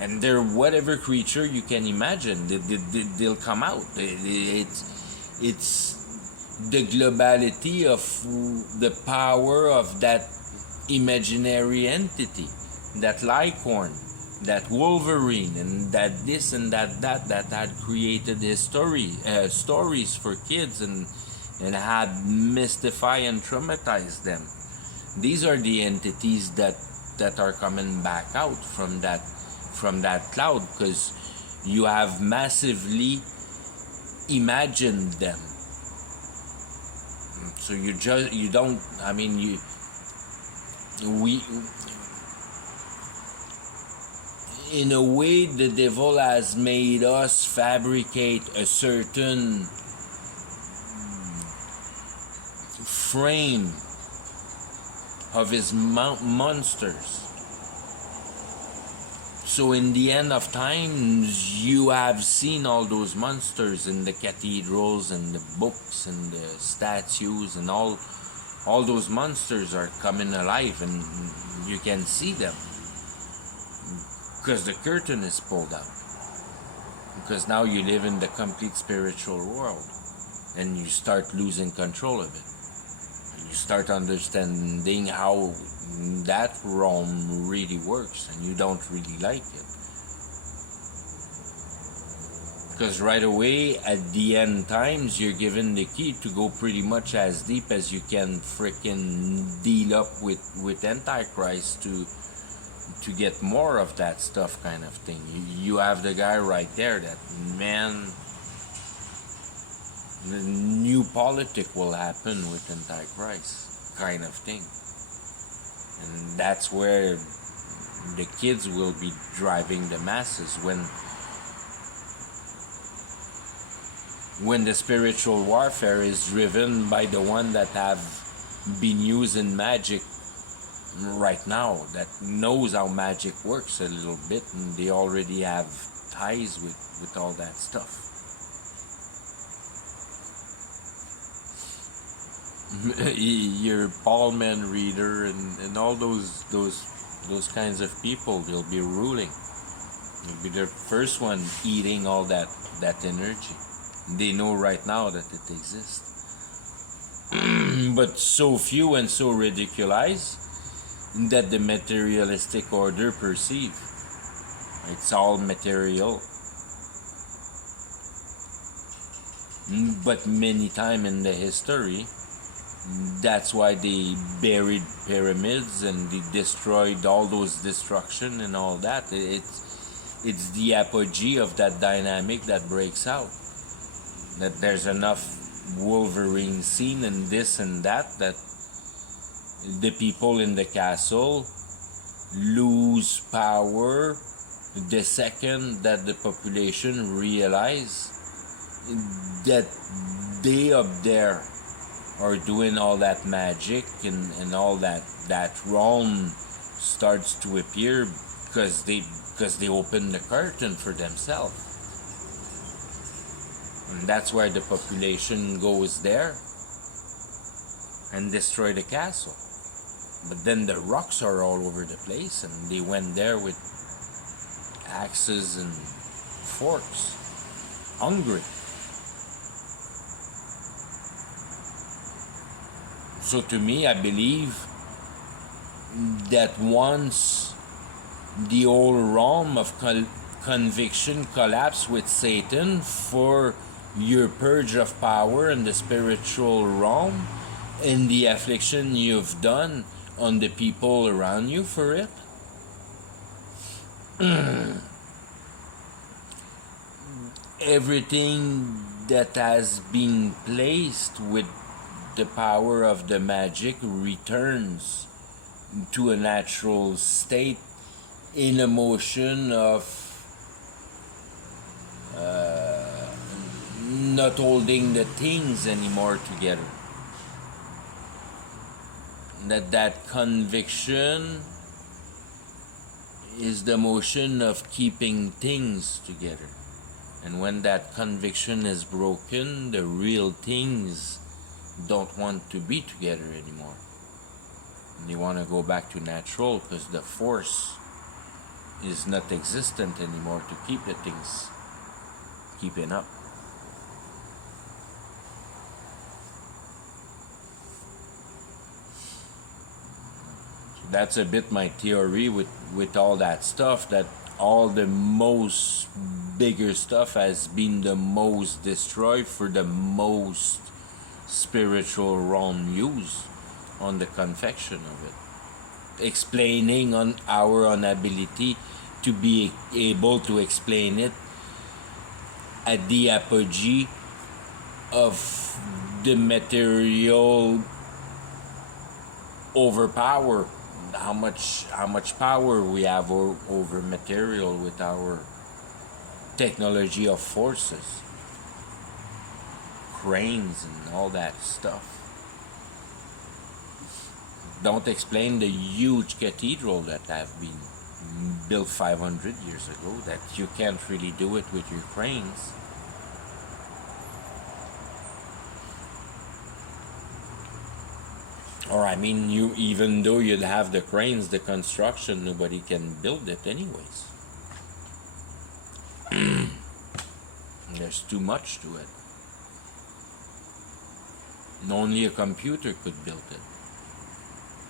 and they're whatever creature you can imagine, they'll come out. It's the globality of the power of that imaginary entity, that Lycorn, that Wolverine, and that this and that had created his stories for kids and had mystified and traumatized them. These are the entities that are coming back out from that cloud, because you have massively imagined them. So in a way, the devil has made us fabricate a certain frame of his monsters. So in the end of times, you have seen all those monsters in the cathedrals and the books and the statues, and all those monsters are coming alive, and you can see them. Because the curtain is pulled out. Because now you live in the complete spiritual world, and you start losing control of it. And you start understanding how that realm really works, and you don't really like it. Because right away, at the end times, you're given the key to go pretty much as deep as you can freaking deal up with Antichrist to get more of that stuff, kind of thing. You have the guy right there that, man, the new politic will happen with Antichrist, kind of thing. And that's where the kids will be driving the masses, when the spiritual warfare is driven by the one that have been using magic right now, that knows how magic works a little bit, and they already have ties with all that stuff. Your Paulman reader and all those kinds of people, they'll be ruling. You'll be the first one eating all that energy. They know right now that it exists. But so few and so ridiculized that the materialistic order perceive. It's all material. But many times in the history, That's why they buried pyramids and they destroyed all those destruction and all that. It's the apogee of that dynamic that breaks out. That there's enough Wolverine scene and this and that the people in the castle lose power the second that the population realize that they up there are doing all that magic and all that realm starts to appear because they open the curtain for themselves. And that's why the population goes there and destroy the castle. But then the rocks are all over the place and they went there with axes and forks, hungry. So to me, I believe that once the whole realm of conviction collapsed with Satan for your purge of power in the spiritual realm and the affliction you've done on the people around you for it, everything that has been placed with the power of the magic returns to a natural state in a motion of not holding the things anymore together. That conviction is the motion of keeping things together. And when that conviction is broken, the real things don't want to be together anymore. They want to go back to natural because the force is not existent anymore to keep the things keeping up. So that's a bit my theory with all that stuff, that all the most bigger stuff has been the most destroyed for the most spiritual realm use on the confection of it, explaining on our inability to be able to explain it at the apogee of the material overpower, how much power we have over material with our technology of forces, cranes and all that stuff. Don't explain the huge cathedral that have been built 500 years ago, that you can't really do it with your cranes. Or I mean, you, even though you'd have the cranes, the construction, nobody can build it anyways. There's too much to it. And only a computer could build it.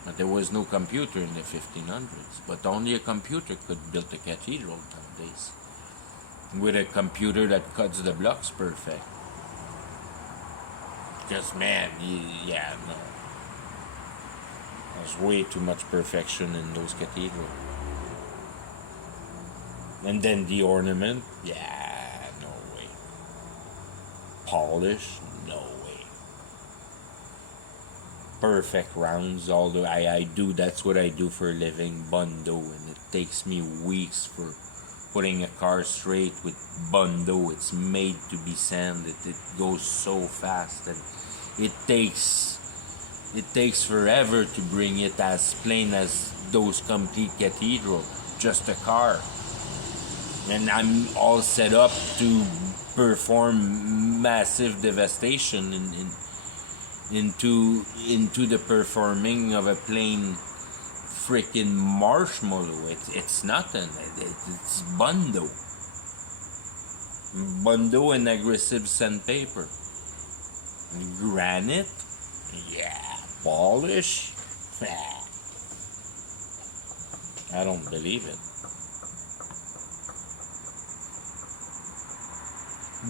But there was no computer in the 1500s. But only a computer could build a cathedral nowadays. With a computer that cuts the blocks perfect. Because man, yeah, no. There's way too much perfection in those cathedrals. And then the ornament, yeah, no way. Polish, no way. Perfect rounds, although I do, that's what I do for a living, Bondo, and it takes me weeks for putting a car straight with Bondo. It's made to be sanded. It goes so fast, and it takes forever to bring it as plain as those complete cathedral, just a car. And I'm all set up to perform massive devastation into the performing of a plain freaking marshmallow. It's nothing. It's Bondo. Bondo and aggressive sandpaper. Granite? Yeah. Polish? I don't believe it.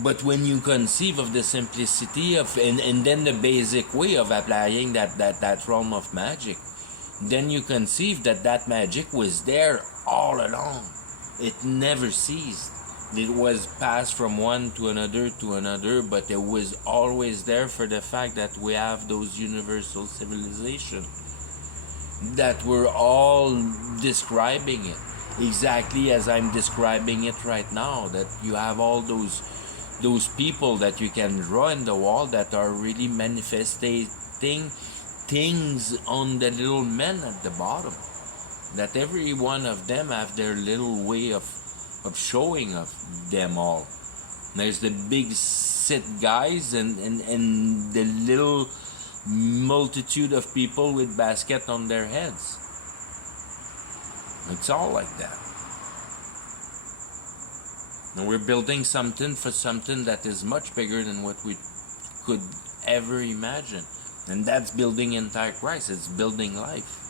But when you conceive of the simplicity of and then the basic way of applying that realm of magic, then you conceive that magic was there all along. It never ceased. It was passed from one to another, but it was always there for the fact that we have those universal civilizations that we're all describing it exactly as I'm describing it right now. That you have all those people that you can draw in the wall that are really manifesting things on the little men at the bottom. That every one of them have their little way of showing of them all. There's the big sit guys and the little multitude of people with basket on their heads. It's all like that. And we're building something for something that is much bigger than what we could ever imagine. And that's building Antichrist. It's building life.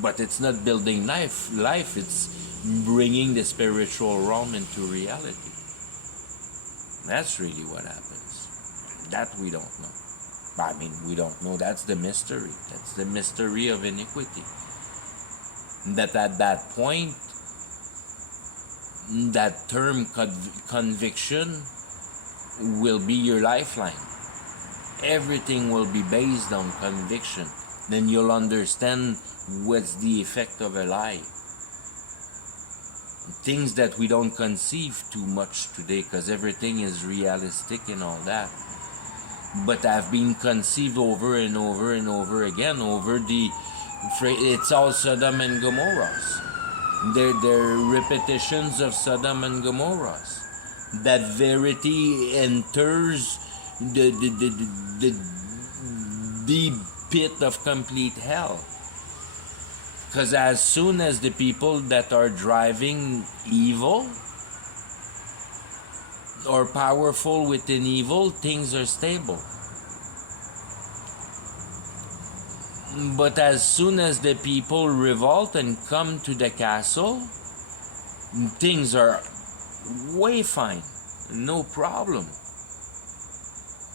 But it's not building life, it's bringing the spiritual realm into reality. That's really what happens. That we don't know. I mean, we don't know. That's the mystery. That's the mystery of iniquity. That at that point, that term conviction will be your lifeline. Everything will be based on conviction. Then you'll understand what's the effect of a lie. Things that we don't conceive too much today because everything is realistic and all that. But have been conceived over and over and over again over it's all Sodom and Gomorrahs. They're repetitions of Sodom and Gomorrahs. That verity enters the deep pit of complete hell. Because as soon as the people that are driving evil or powerful within evil, things are stable. But as soon as the people revolt and come to the castle, things are way fine, no problem.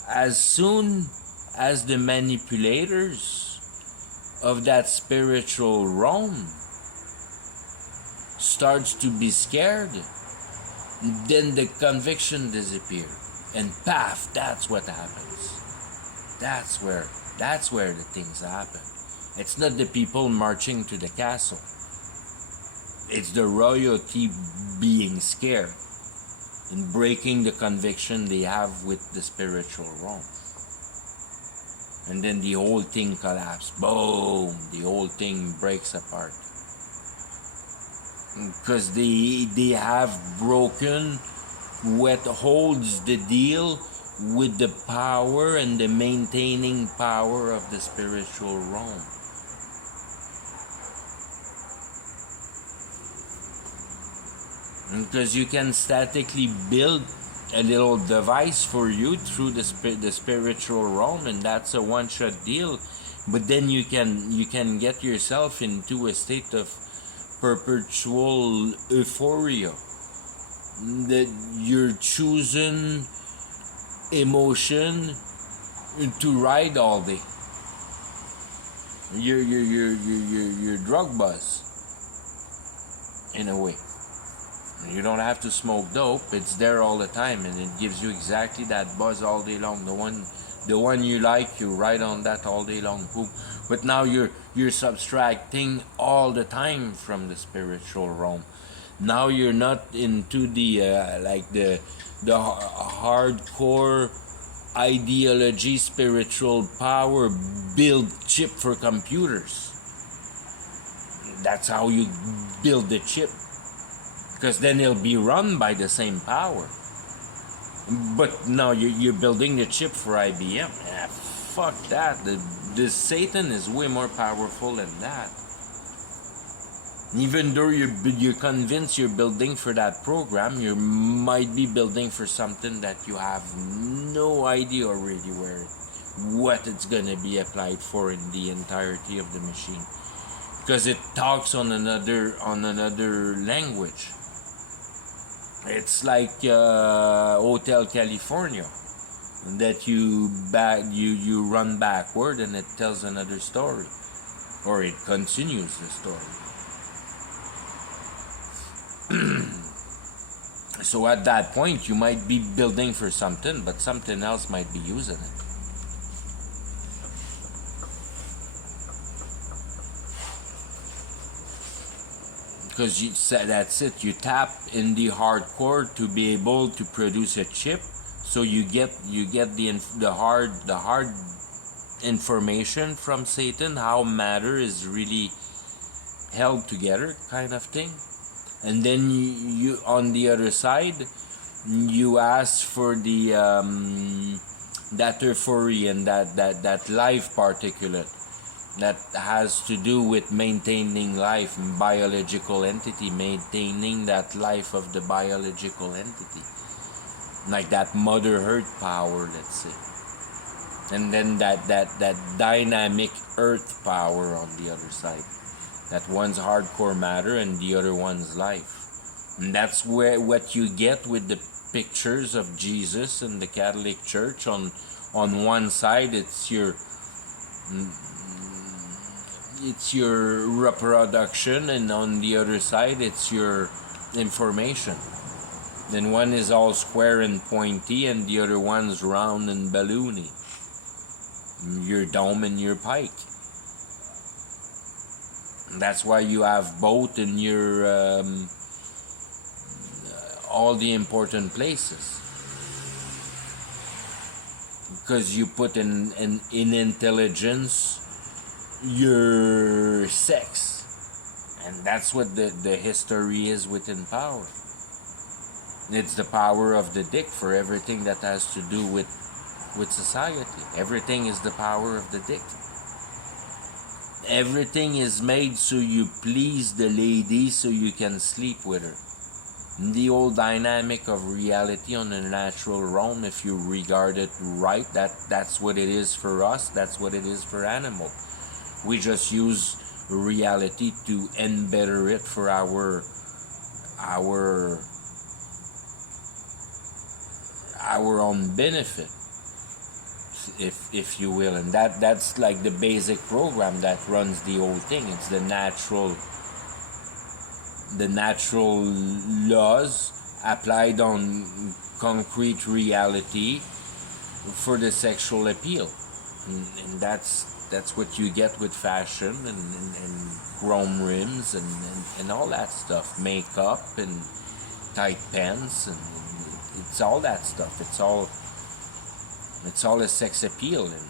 As soon as the manipulators of that spiritual realm starts to be scared, then the conviction disappears. And paf, that's what happens. That's where the things happen. It's not the people marching to the castle. It's the royalty being scared and breaking the conviction they have with the spiritual realm. And then the whole thing collapses. Boom! The whole thing breaks apart. Because they have broken what holds the deal with the power and the maintaining power of the spiritual realm. Because you can statically build a little device for you through the spiritual realm, and that's a one-shot deal. But then you can get yourself into a state of perpetual euphoria. That you're choosing emotion to ride all day. You're drug buzz in a way. You don't have to smoke dope. It's there all the time, and it gives you exactly that buzz all day long. The one you like, you ride on that all day long. But now you're subtracting all the time from the spiritual realm. Now you're not into the hardcore ideology, spiritual power build chip for computers. That's how you build the chip. Because then it'll be run by the same power. But now you're building the chip for IBM. Fuck that. The Satan is way more powerful than that. Even though you're convinced you're building for that program, you might be building for something that you have no idea already what it's gonna be applied for in the entirety of the machine. Because it talks on another language. It's like Hotel California, that you run backward and it tells another story, or it continues the story. So at that point, you might be building for something, but something else might be using it. Because you said that's it. You tap in the hardcore to be able to produce a chip, so you get the hard information from Satan, how matter is really held together, kind of thing. And then you on the other side, you ask for the that euphoria and that life particulate that has to do with maintaining life, biological entity, maintaining that life of the biological entity, like that Mother Earth power, let's say. And then that dynamic earth power on the other side. That one's hardcore matter and the other one's life. And that's where what you get with the pictures of Jesus in the Catholic Church. On one side it's your reproduction, and on the other side it's your information. Then one is all square and pointy and the other one's round and balloony. Your dome and your pike. That's why you have both in your all the important places, because you put in intelligence your sex, and that's what the history is within power. It's the power of the dick for everything that has to do with society. Everything is the power of the dick. Everything is made so you please the lady so you can sleep with her. The old dynamic of reality on the natural realm, if you regard it right, that's what it is for us, that's what it is for animal. We just use reality to embetter it for our own benefit, if you will. And that's like the basic program that runs the whole thing. It's the natural laws applied on concrete reality for the sexual appeal. And that's what you get with fashion and chrome rims and all that stuff, makeup and tight pants, and it's all that stuff. It's all a sex appeal, and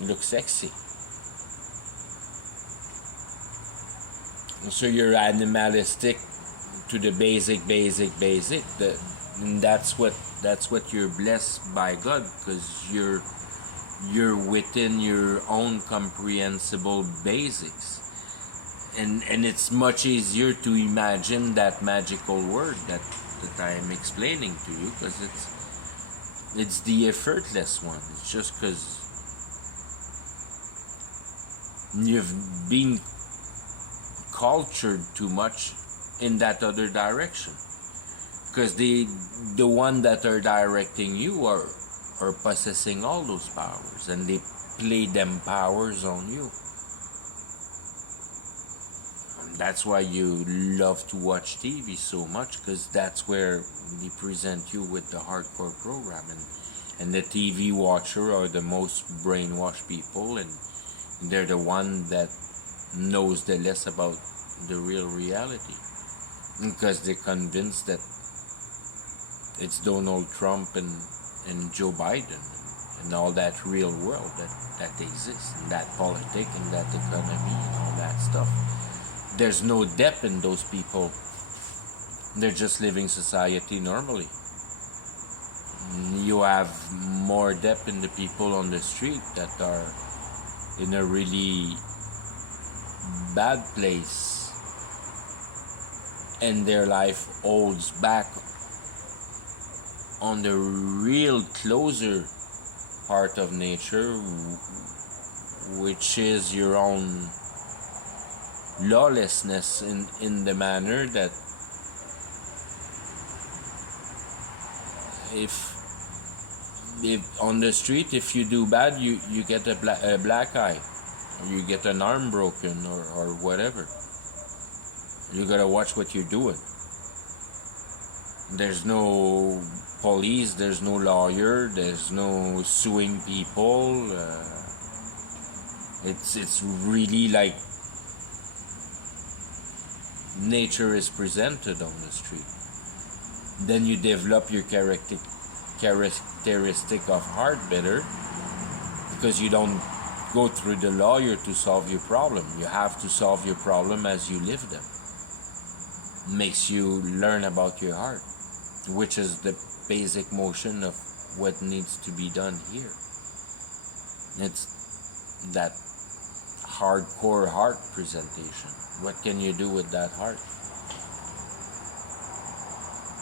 you look sexy. So you're animalistic to the basic. And that's what you're blessed by God, because you're within your own comprehensible basics, and it's much easier to imagine that magical word that I am explaining to you, because it's the effortless one. It's just because you've been cultured too much in that other direction, because the one that are directing you are possessing all those powers, and they play them powers on you. And that's why you love to watch TV so much, because that's where they present you with the hardcore program, and the TV watcher are the most brainwashed people, and they're the one that knows the less about the real reality, because they're convinced that it's Donald Trump and Joe Biden and all that real world that exists, and that politics and that economy and all that stuff. There's no depth in those people. They're just living society normally. You have more depth in the people on the street that are in a really bad place, and their life holds back on the real closer part of nature, which is your own lawlessness, in the manner that if on the street, if you do bad, you get a black eye, you get an arm broken, or whatever. You gotta watch what you're doing. There's no police, there's no lawyer, there's no suing people. It's really like nature is presented on the street. Then you develop your characteristic of heart better, because you don't go through the lawyer to solve your problem. You have to solve your problem as you live them. Makes you learn about your heart, which is the basic motion of what needs to be done here. It's that hardcore heart presentation. What can you do with that heart?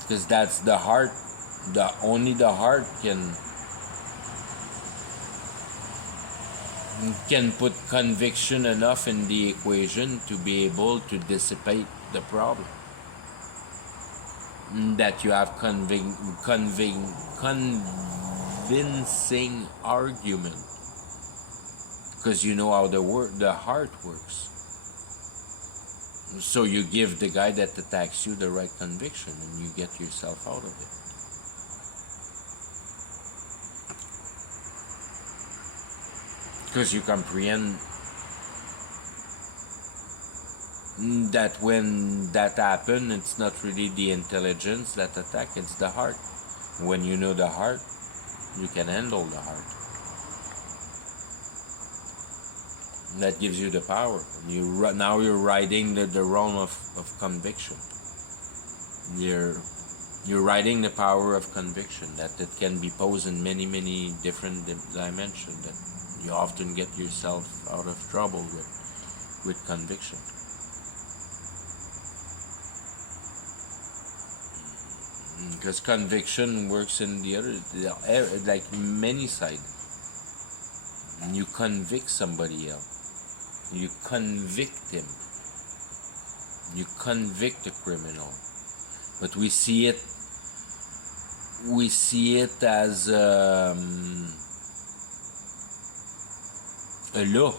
Because that's the heart. Only the heart can put conviction enough in the equation to be able to dissipate the problem. That you have convincing argument, because you know how the heart works. So you give the guy that attacks you the right conviction, and you get yourself out of it. Because you comprehend that when that happens, it's not really the intelligence that attack, it's the heart. When you know the heart, you can handle the heart. That gives you the power. Now you're riding the realm of conviction. You're riding the power of conviction, that it can be posed in many different dimensions. That you often get yourself out of trouble with conviction. Because conviction works in the other, like many sides. You convict somebody else. You convict him. You convict a criminal. But we see it as a law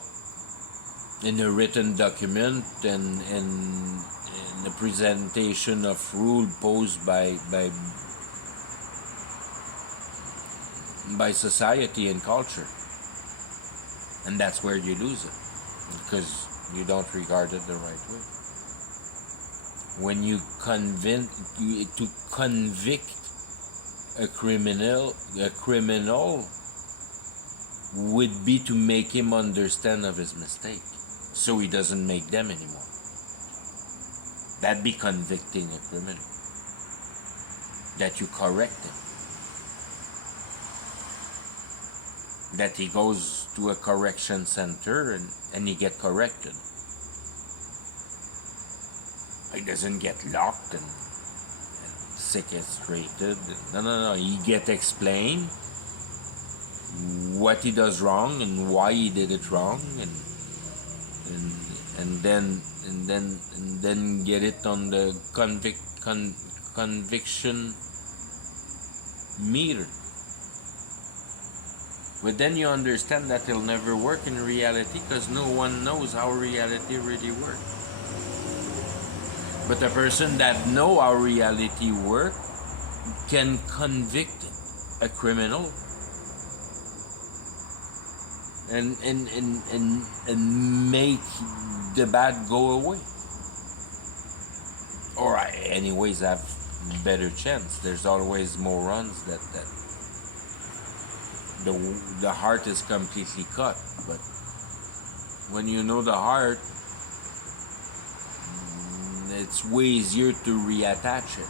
in a written document, and the presentation of rule posed by society and culture. And that's where you lose it, because you don't regard it the right way. When you to convict a criminal would be to make him understand of his mistake, so he doesn't make them anymore. That'd be convicting a criminal. That you correct him. That he goes to a correction center and he get corrected. He doesn't get locked and sequestrated. No. He get explained what he does wrong and why he did it wrong, and then get it on the conviction meter. But then you understand that it'll never work in reality, because no one knows how reality really works. But the person that know how reality works can convict a criminal and make the bad go away. Or anyways have better chance. There's always more runs that the heart is completely cut. But when you know the heart, it's way easier to reattach it.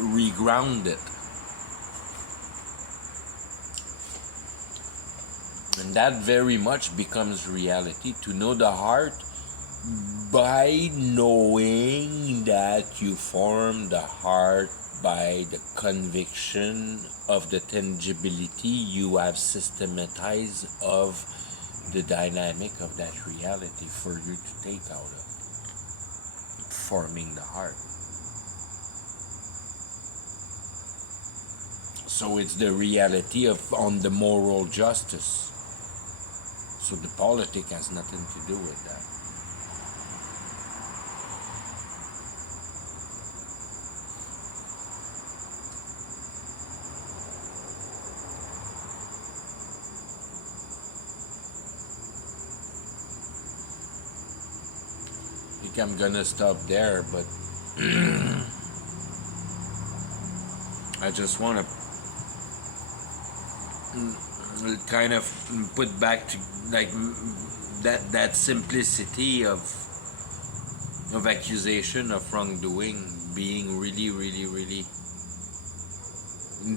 Reground it. And that very much becomes reality, to know the heart by knowing that you form the heart by the conviction of the tangibility you have systematized of the dynamic of that reality for you to take out of. forming the heart. So it's the reality of on the moral justice. So the politic has nothing to do with that. I think I'm gonna stop there, but I just want to kind of put back to like that simplicity of accusation of wrongdoing being really, really, really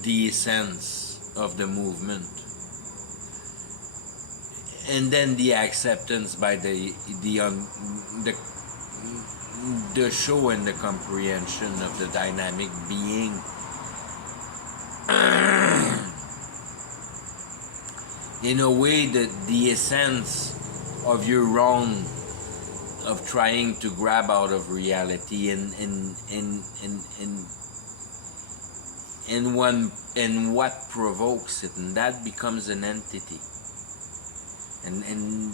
the essence of the movement, and then the acceptance by the show and the comprehension of the dynamic being in a way that the essence of your wrong of trying to grab out of reality and what provokes it, and that becomes an entity, and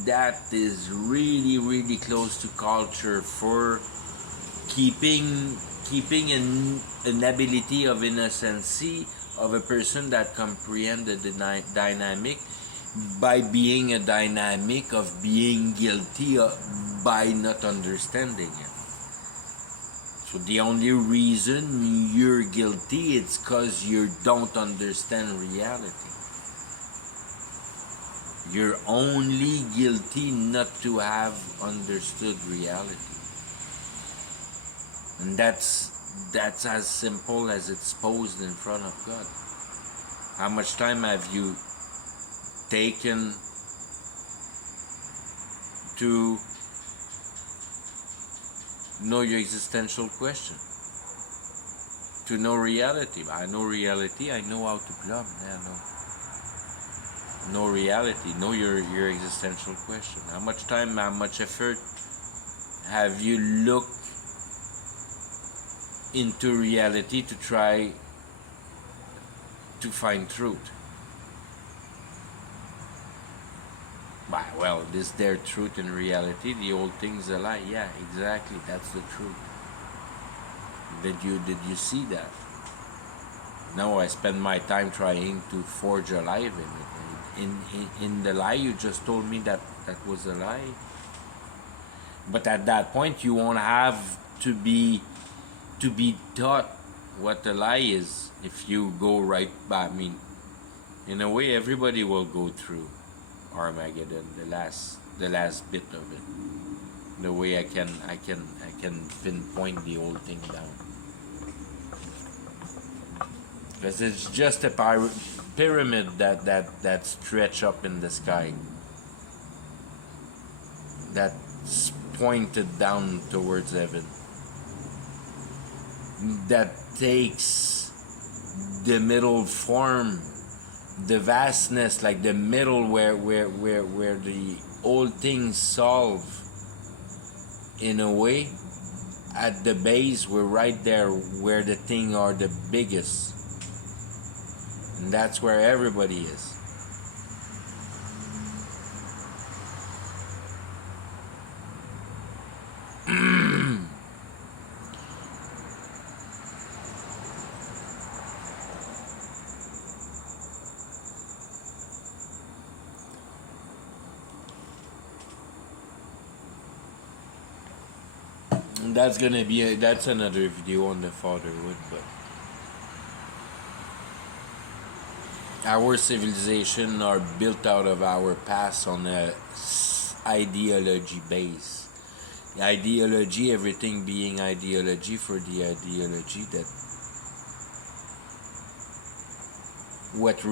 that is really, really close to culture for keeping an ability of innocency of a person that comprehends the dynamic by being a dynamic of being guilty by not understanding it. So the only reason you're guilty is because you don't understand reality. You're only guilty not to have understood reality. And that's as simple as it's posed in front of God. How much time have you taken to know your existential question? To know reality. I know reality, I know how to plumb. Yeah, no. Know reality, know your existential question. How much time, how much effort have you looked into reality to try to find truth? Well, is there truth in reality? The whole thing's a lie. Yeah, exactly. That's the truth. Did you see that? No, I spend my time trying to forge a lie in it. In the lie, you just told me that was a lie. But at that point, you won't have to be taught what a lie is if you go right by. I mean, in a way, everybody will go through Armageddon, the last bit of it. The way I can pinpoint the whole thing down, because it's just a pyramid that stretch up in the sky, that's pointed down towards heaven, that takes the middle form, the vastness, like the middle where the whole things solve. In a way, at the base, we're right there where the thing are the biggest, and that's where everybody is. That's gonna be that's another video on the fatherhood, but our civilization are built out of our past on a ideology base. Ideology, everything being ideology for the ideology that what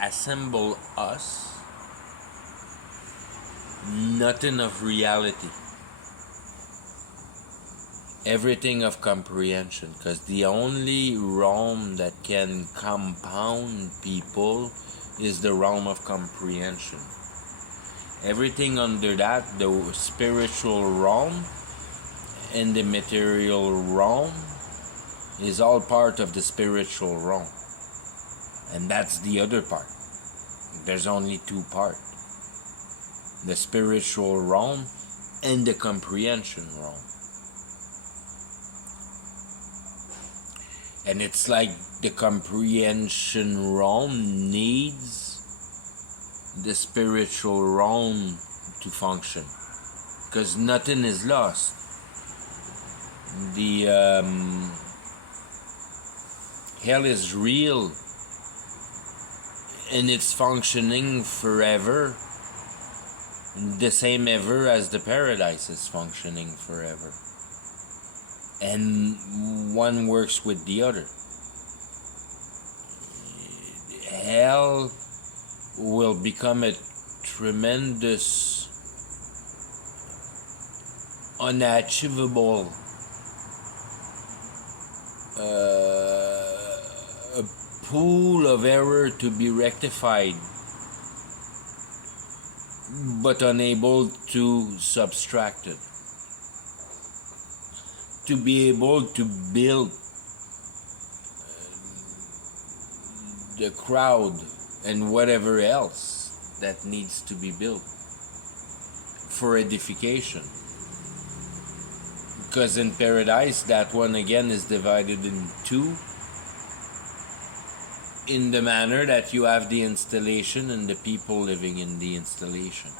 assemble us. Nothing of reality, everything of comprehension, because the only realm that can compound people is the realm of comprehension. Everything under that, the spiritual realm and the material realm, is all part of the spiritual realm. And that's the other part. There's only two parts. The spiritual realm and the comprehension realm. And it's like the comprehension realm needs the spiritual realm to function. Because nothing is lost. The hell is real and it's functioning forever, the same ever as the paradise is functioning forever. And one works with the other. Hell will become a tremendous, unachievable a pool of error to be rectified, but unable to subtract it. To be able to build the crowd and whatever else that needs to be built for edification. Because in paradise, that one again is divided in two, in the manner that you have the installation and the people living in the installation.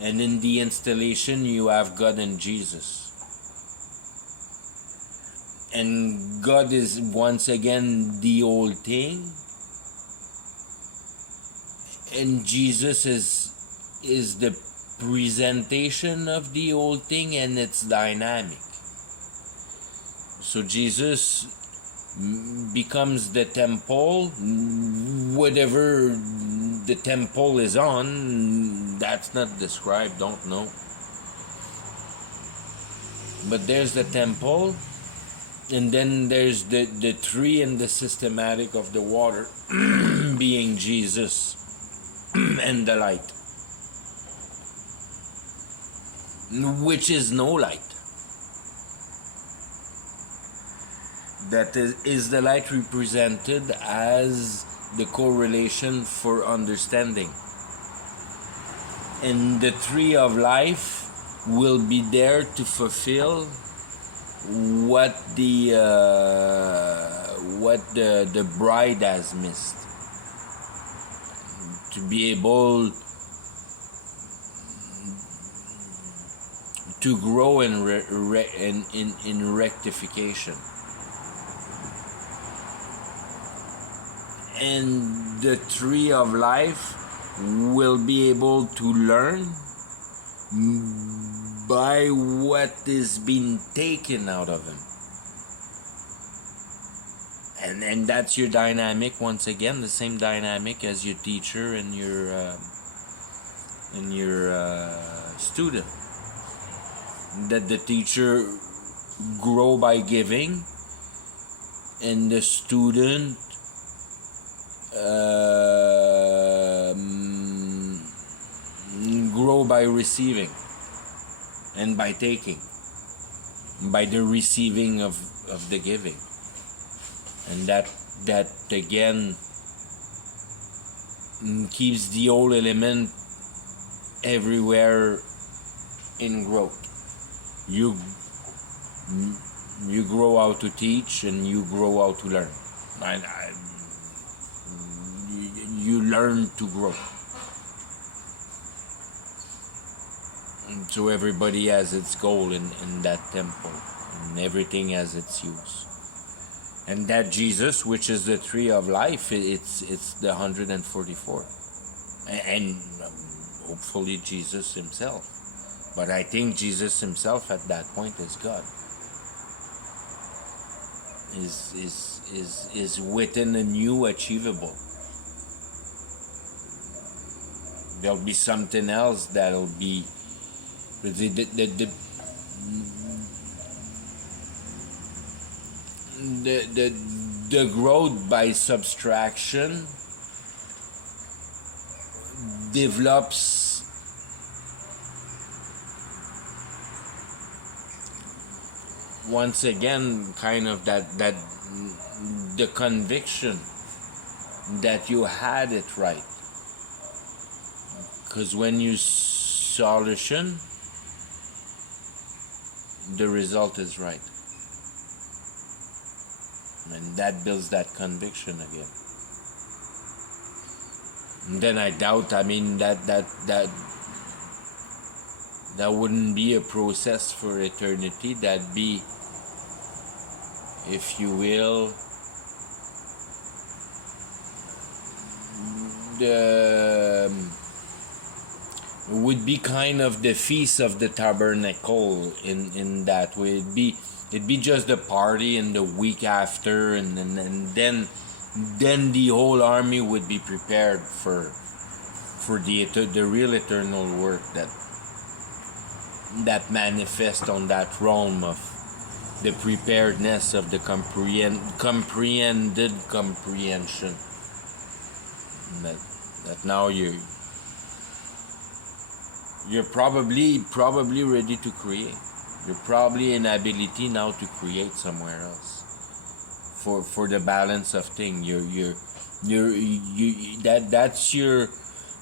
And in the installation, you have God and Jesus. And God is once again the old thing, and Jesus is the presentation of the old thing, and it's dynamic. So Jesus becomes the temple, whatever the temple is on, that's not described, don't know. But there's the temple, and then there's the tree and the systematic of the water being Jesus and the light, which is no light. That is the light represented as the correlation for understanding. And the tree of life will be there to fulfill what the bride has missed. To be able to grow in rectification. And the tree of life will be able to learn by what is being taken out of him. And that's your dynamic, once again, the same dynamic as your teacher and your student. That the teacher grow by giving, and the student grow by receiving and by taking, by the receiving of the giving. And that again keeps the whole element everywhere in growth. You grow how to teach, and you grow how to learn. You learn to grow. And so everybody has its goal in that temple, and everything has its use. And that Jesus, which is the tree of life, it's the 144, and hopefully Jesus himself. But I think Jesus himself at that point is God. Is within a new achievable. There'll be something else that'll be the growth by subtraction, develops once again kind of that the conviction that you had it right, because when you solution, the result is right, and that builds that conviction again. And then I doubt, I mean, that wouldn't be a process for eternity. That'd be, if you will, the would be kind of the feast of the tabernacle in that way. It'd be just the party and the week after, and then the whole army would be prepared for the real eternal work that manifests on that realm of the preparedness of the comprehended comprehension. That now you're probably ready to create. You're probably in ability now to create somewhere else for the balance of things.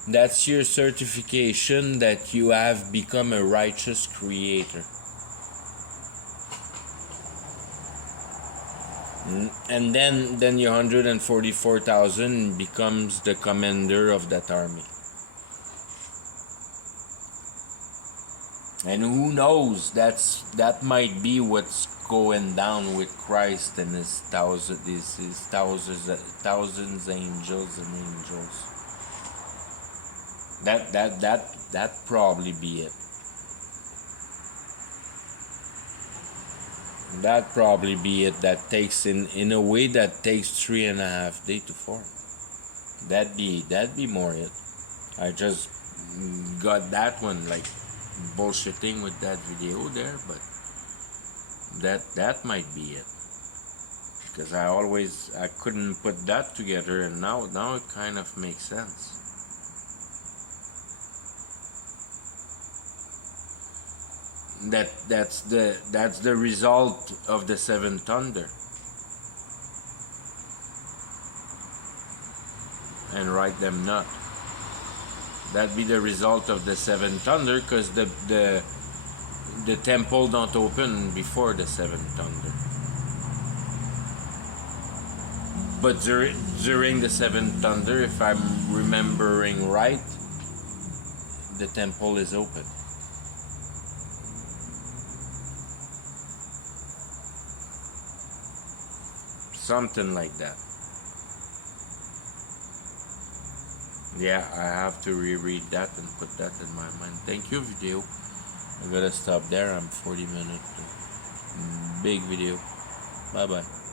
That's your certification that you have become a righteous creator. And then your 144,000 becomes the commander of that army. And who knows, that might be what's going down with Christ and his thousands angels and angels. That probably be it. That probably be it. That takes in a way that takes 3.5 days to form. That'd be more it. I just got that one like bullshitting with that video there, but that might be it, because I couldn't put that together, and now it kind of makes sense. That's the result of the seven thunder, and write them not. That'd be the result of the seven thunder, because the temple don't open before the seven thunder. But during the seven thunder, if I'm remembering right, the temple is open. Something like that. Yeah, I have to reread that and put that in my mind. Thank you, video. I gotta stop there. I'm 40 minutes. Big video. Bye bye.